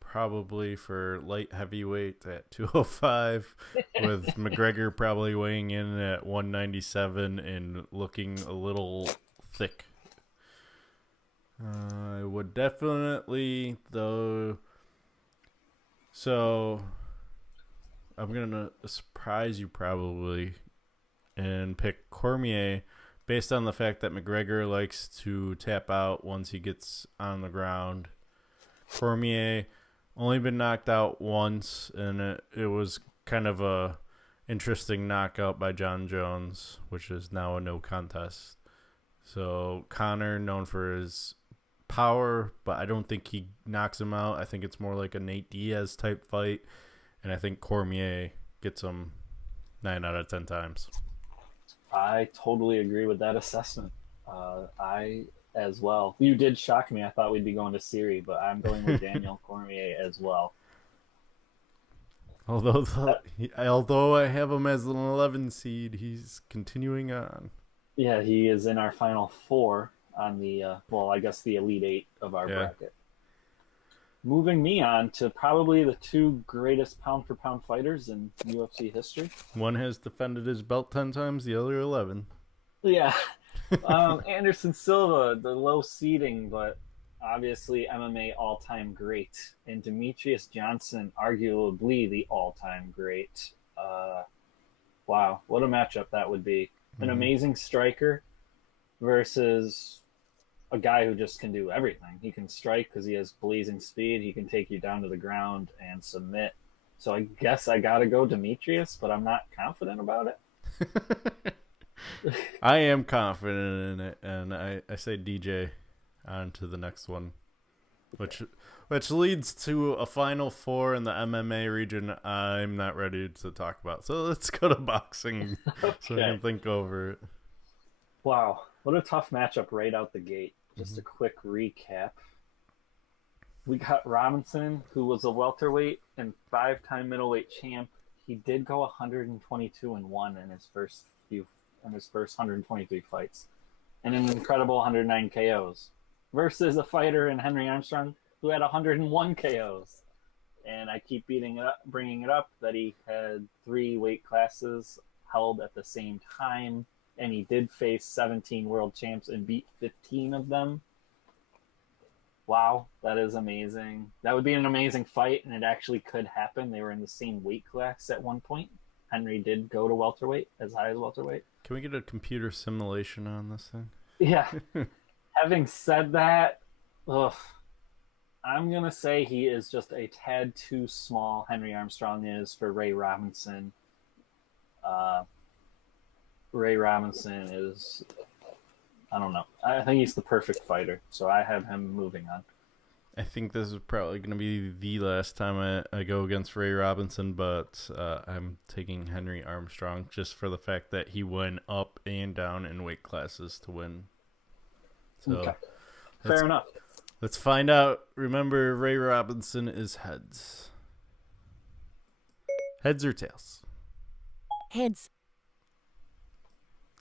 probably for light heavyweight at 205, with McGregor probably weighing in at 197 and looking a little thick. I would definitely, though. So I'm gonna surprise you probably and pick Cormier based on the fact that McGregor likes to tap out once he gets on the ground. Cormier only been knocked out once, and it was kind of a interesting knockout by John Jones, which is now a no contest. So Conor, known for his power, but I don't think he knocks him out. I think it's more like a Nate Diaz type fight, and I think Cormier gets him 9 out of 10 times. I totally agree with that assessment. I as well. You did shock me. I thought we'd be going to Siri, but I'm going with Daniel Cormier as well. Although I have him as an 11 seed, he's continuing on. Yeah, he is in our final 4. on the I guess the Elite Eight of our bracket. Moving me on to probably the two greatest pound-for-pound fighters in UFC history. One has defended his belt 10 times, the other 11. Yeah. Anderson Silva, the low seeding, but obviously MMA all-time great. And Demetrius Johnson, arguably the all-time great. Wow, what a matchup that would be. An amazing striker versus a guy who just can do everything. He can strike because he has blazing speed. He can take you down to the ground and submit. So I guess I got to go Demetrius, but I'm not confident about it. I am confident in it, and I say DJ on to the next one, which leads to a Final Four in the MMA region I'm not ready to talk about. So let's go to boxing so I can think over it. Wow, what a tough matchup right out the gate. Just a quick recap. We got Robinson, who was a welterweight and 5-time middleweight champ. He did go 122-1 in his first 123 fights, and an incredible 109 KOs. Versus a fighter in Henry Armstrong who had 101 KOs. And I keep bringing it up that he had 3 weight classes held at the same time. And he did face 17 world champs and beat 15 of them. Wow, that is amazing. That would be an amazing fight, and it actually could happen. They were in the same weight class at one point. Henry did go to welterweight, as high as welterweight. Can we get a computer simulation on this thing? Yeah. Having said that, I'm going to say he is just a tad too small, Henry Armstrong is, for Ray Robinson. Ray Robinson is, I don't know. I think he's the perfect fighter, so I have him moving on. I think this is probably going to be the last time I go against Ray Robinson, but I'm taking Henry Armstrong just for the fact that he went up and down in weight classes to win. So okay. Fair enough. Let's find out. Remember, Ray Robinson is heads. Heads or tails? Heads.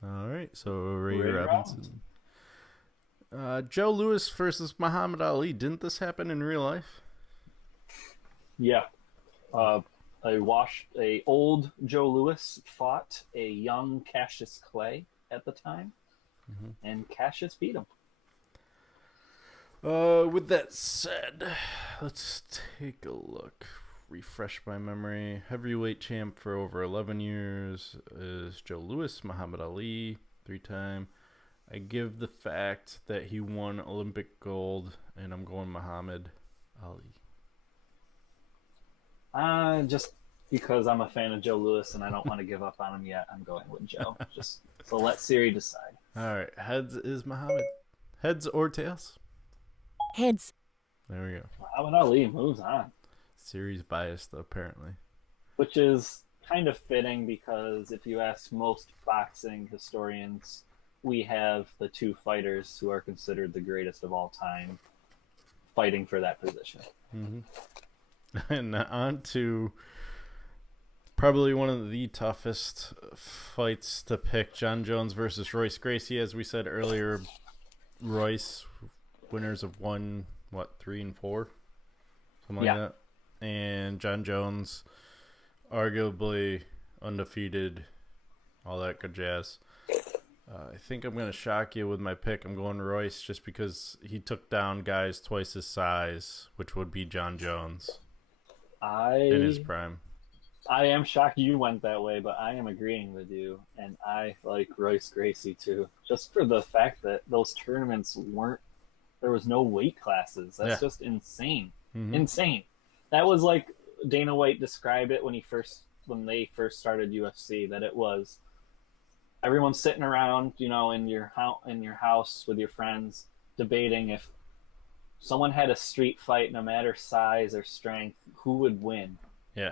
All right, so Ray Robinson. Joe Louis versus Muhammad Ali. Didn't this happen in real life? Yeah. A old Joe Louis fought a young Cassius Clay at the time, and Cassius beat him. With that said, let's take a look. Refresh my memory. Heavyweight champ for over 11 years is Joe Louis. Muhammad Ali, 3-time. I give the fact that he won Olympic gold, and I'm going Muhammad Ali. Just because I'm a fan of Joe Louis and I don't want to give up on him yet, I'm going with Joe. So let Siri decide. All right, heads is Muhammad. Heads or tails? Heads. There we go. Muhammad Ali moves on. Siri's biased, apparently. Which is kind of fitting because if you ask most boxing historians, we have the two fighters who are considered the greatest of all time fighting for that position. And on to probably one of the toughest fights to pick, John Jones versus Royce Gracie. As we said earlier, Royce, winners of 3 and 4? Something like that. And John Jones, arguably undefeated, all that good jazz. I think I'm going to shock you with my pick. I'm going Royce just because he took down guys twice his size, which would be John Jones in his prime. I am shocked you went that way, but I am agreeing with you, and I like Royce Gracie too, just for the fact that those tournaments there was no weight classes. That's just insane. Insane. That was like Dana White described it when they first started UFC, that it was everyone's sitting around, in your house with your friends, debating if someone had a street fight, no matter size or strength, who would win. Yeah.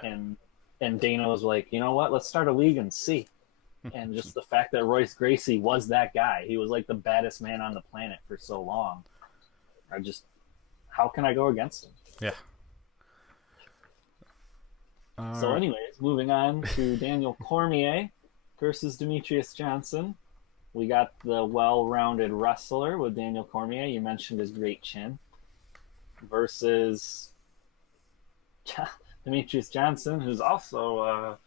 And Dana was like, you know what? Let's start a league and see. And just the fact that Royce Gracie was that guy, he was like the baddest man on the planet for so long. How can I go against him? Yeah. So anyways, moving on to Daniel Cormier versus Demetrius Johnson. We got the well-rounded wrestler with Daniel Cormier. You mentioned his great chin. Versus Demetrius Johnson, who's also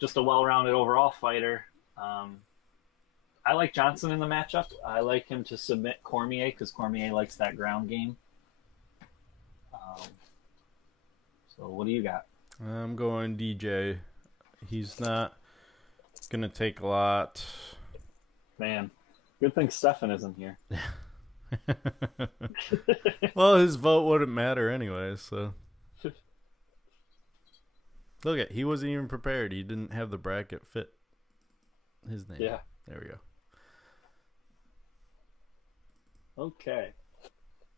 just a well-rounded overall fighter. I like Johnson in the matchup. I like him to submit Cormier because Cormier likes that ground game. So what do you got? I'm going DJ. He's not going to take a lot. Man, good thing Stefan isn't here. Well, his vote wouldn't matter anyway, so. Look at, he wasn't even prepared. He didn't have the bracket fit his name. Yeah. There we go. Okay.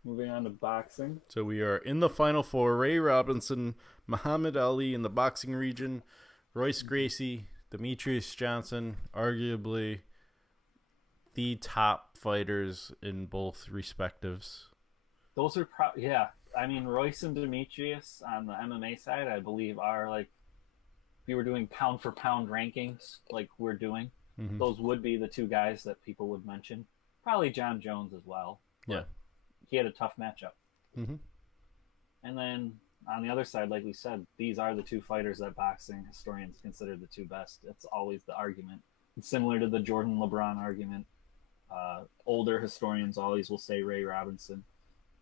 Moving on to boxing. So we are in the final four. Ray Robinson, Muhammad Ali in the boxing region, Royce Gracie, Demetrius Johnson, arguably the top fighters in both respectives. Those are yeah. I mean, Royce and Demetrius on the MMA side, I believe, are like, if you were doing pound for pound rankings, like we're doing, those would be the two guys that people would mention. Probably John Jones as well. Yeah. He had a tough matchup. Mm-hmm. And then on the other side, like we said, these are the two fighters that boxing historians consider the two best. It's always the argument. It's similar to the Jordan LeBron argument. Older historians always will say Ray Robinson.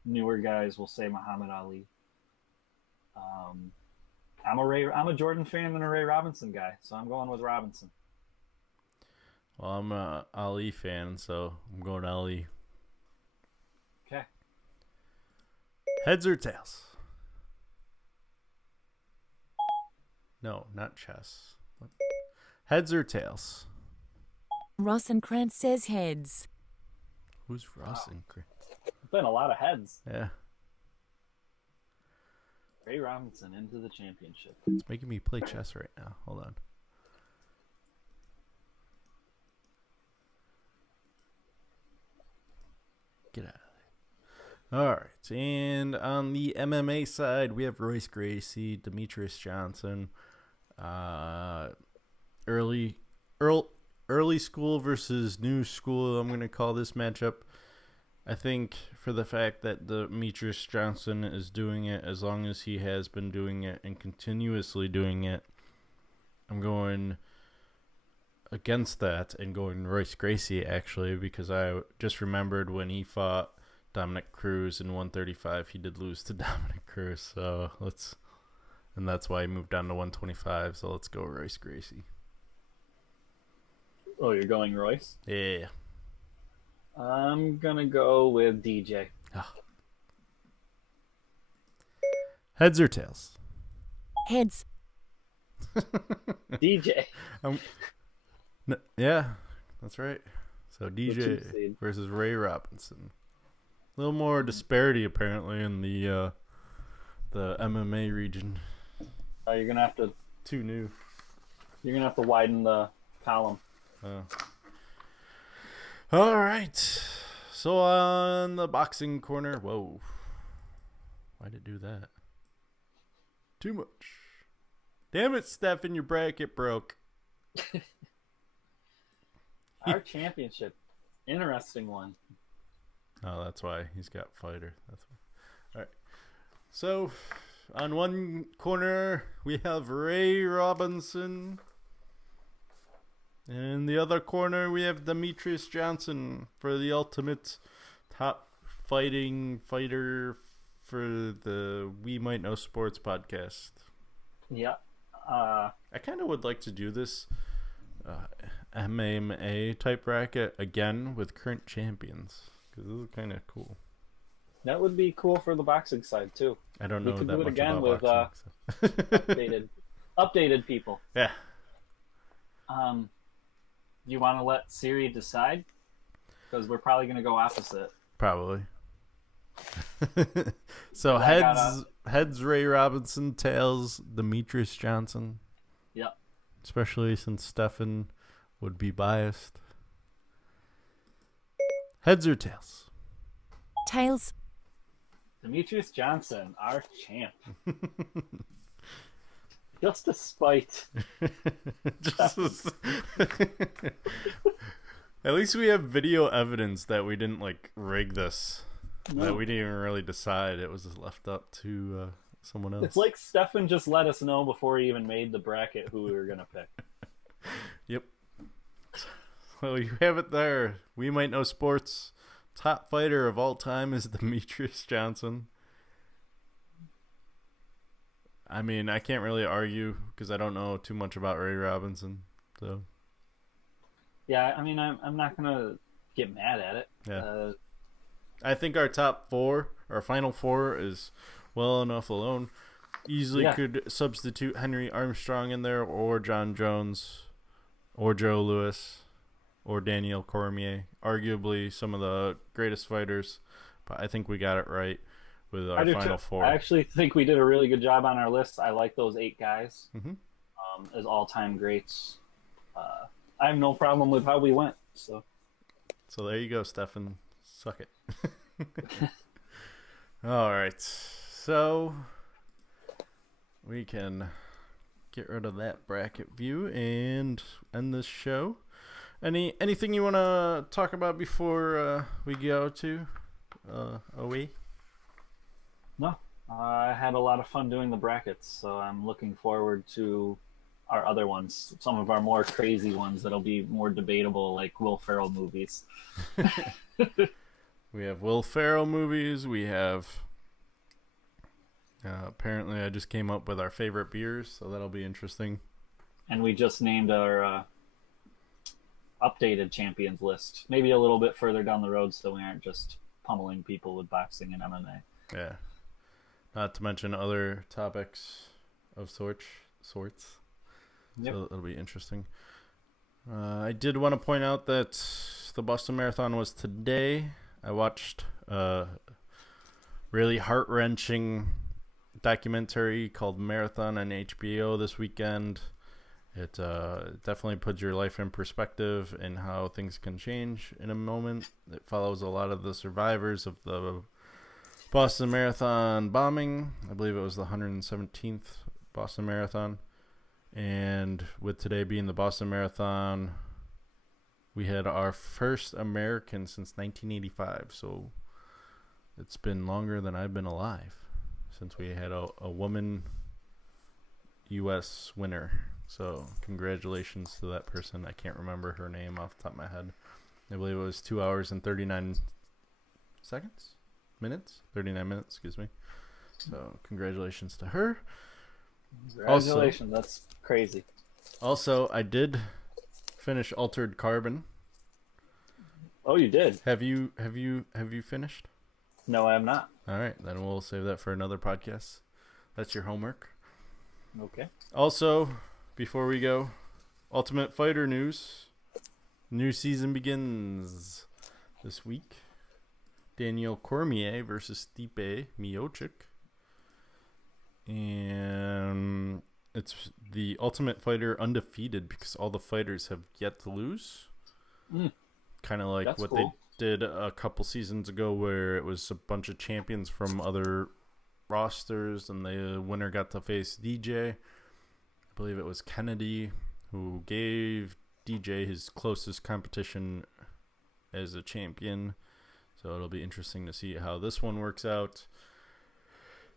Newer guys will say Muhammad Ali. I'm a Jordan fan and a Ray Robinson guy, so I'm going with Robinson. Well, I'm a Ali fan, so I'm going Ali. Okay. Heads or tails? No, not chess. What? Heads or tails? Rosencrantz says heads. Who's Rosencrantz? There's been a lot of heads. Yeah. Ray Robinson into the championship. It's making me play chess right now. Hold on. Get out of there. All right. And on the MMA side, we have Royce Gracie, Demetrius Johnson. Early school versus new school, I'm going to call this matchup. I think for the fact that Demetrius Johnson is doing it as long as he has been doing it and continuously doing it, I'm going against that and going Royce Gracie, actually, because I just remembered when he fought Dominic Cruz in 135, he did lose to Dominic Cruz. So and that's why he moved down to 125. So let's go Royce Gracie. Oh, you're going Royce? Yeah. I'm gonna go with DJ. Oh. Heads or tails? Heads. DJ. Yeah, that's right. So DJ versus Ray Robinson. A little more disparity apparently in the MMA region. You're gonna have to. Too new. You're gonna have to widen the column. All right. So on the boxing corner, whoa. Why'd it do that? Too much. Damn it, Stefan, your bracket broke. Our championship. Interesting one. Oh, that's why he's got fighter. That's why. All right. So on one corner, we have Ray Robinson. In the other corner, we have Demetrius Johnson for the ultimate top fighter for the We Might Know Sports podcast. Yeah. I kind of would like to do this MMA type bracket again with current champions, because this is kind of cool. That would be cool for the boxing side too. I don't know we could that do it much again about with boxing, updated people. Yeah. You want to let Siri decide? Because we're probably going to go opposite. Probably. So heads Ray Robinson, tails Demetrius Johnson. Yep. Especially since Stefan would be biased. Heads or tails? Tails. Demetrius Johnson, our champ. Just a spite. At least we have video evidence that we didn't like rig this. No. That we didn't even really decide. It was just left up to someone else. It's like Stefan just let us know before he even made the bracket who we were gonna pick. Yep. Well, you have it there. We Might Know Sports. Top fighter of all time is Demetrius Johnson. I mean, I can't really argue because I don't know too much about Ray Robinson. So. Yeah, I mean, I'm not gonna get mad at it. Yeah. I think our top four, our final four, is well enough alone. Easily could substitute Henry Armstrong in there, or John Jones, or Joe Louis, or Daniel Cormier. Arguably some of the greatest fighters, but I think we got it right with our final four. I actually think we did a really good job on our list. I like those 8 guys as all-time greats. I have no problem with how we went. So there you go, Stefan. Suck it. All right, so we can get rid of that bracket view and end this show. Anything you want to talk about before we go to away? No, I had a lot of fun doing the brackets, so I'm looking forward to our other ones, some of our more crazy ones that'll be more debatable, like Will Ferrell movies. We have Will Ferrell movies. We have apparently I just came up with our favorite beers, so that'll be interesting. And we just named our updated champions list, maybe a little bit further down the road, so we aren't just pummeling people with boxing and MMA. Yeah, not to mention other topics of sorts. Yep. So it'll be interesting. I did want to point out that the Boston Marathon was today. I watched a really heart-wrenching documentary called Marathon on HBO this weekend. It definitely puts your life in perspective and how things can change in a moment. It follows a lot of the survivors of the Boston Marathon bombing. I believe it was the 117th Boston Marathon. And with today being the Boston Marathon, we had our first American since 1985. So it's been longer than I've been alive since we had a woman U.S. winner. So congratulations to that person. I can't remember her name off the top of my head. I believe it was 2 hours and 39 minutes. Excuse me. So congratulations to her. Congratulations. That's crazy. Also, I did finish Altered Carbon. Oh, you did? Have you finished? No, I have not. All right, then we'll save that for another podcast. That's your homework. Okay. Also, before we go, Ultimate Fighter news. New season begins this week. Daniel Cormier versus Stipe Miocic. And it's the Ultimate Fighter undefeated because all the fighters have yet to lose. Kind of like That's what cool. they did a couple seasons ago where it was a bunch of champions from other rosters and the winner got to face DJ. I believe it was Kennedy who gave DJ his closest competition as a champion. So it'll be interesting to see how this one works out.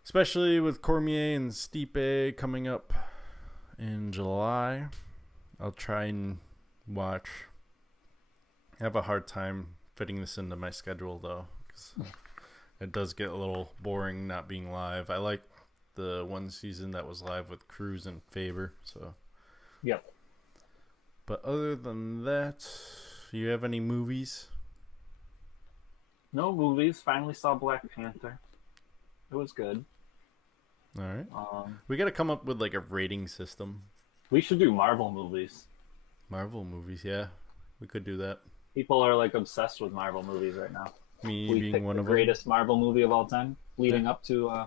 Especially with Cormier and Stipe coming up in July. I'll try and watch. I have a hard time fitting this into my schedule, though, because it does get a little boring not being live. I like the one season that was live with Cruz and Faber. So. Yep. But other than that, do you have any movies? No movies. Finally saw Black Panther. It was good. All right. We got to come up with like a rating system. We should do Marvel movies. Marvel movies, yeah. We could do that. People are like obsessed with Marvel movies right now. Me We being picked one the of them. greatest Marvel movie of all time, leading up to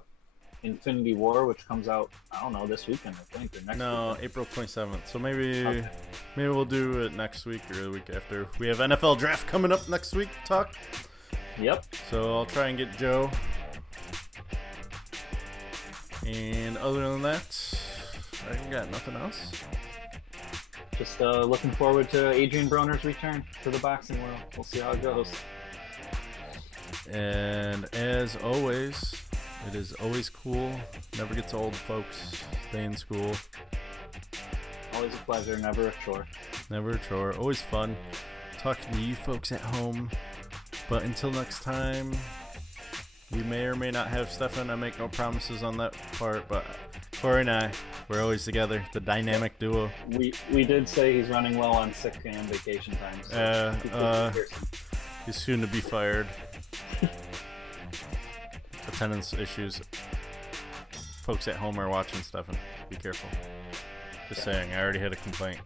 Infinity War, which comes out, I don't know, this weekend, I think, or next weekend. April 27th. So maybe Okay. maybe we'll do it next week or the week after. We have NFL draft coming up next week to talk. Yep. So I'll try and get Joe. And other than that, I got nothing else. just looking forward to Adrian Broner's return to the boxing world. We'll see how it goes. And as always, it is always cool. Never gets old, folks. Stay in school. Always a pleasure, never a chore. Never a chore. Always fun talking to you folks at home. But until next time, we may or may not have Stefan. I make no promises on that part, but Cory and I, we're always together. The dynamic duo. We did say he's running low on sick and vacation time. So he's soon to be fired. Attendance issues. Folks at home are watching Stefan. Be careful. Just saying, I already had a complaint.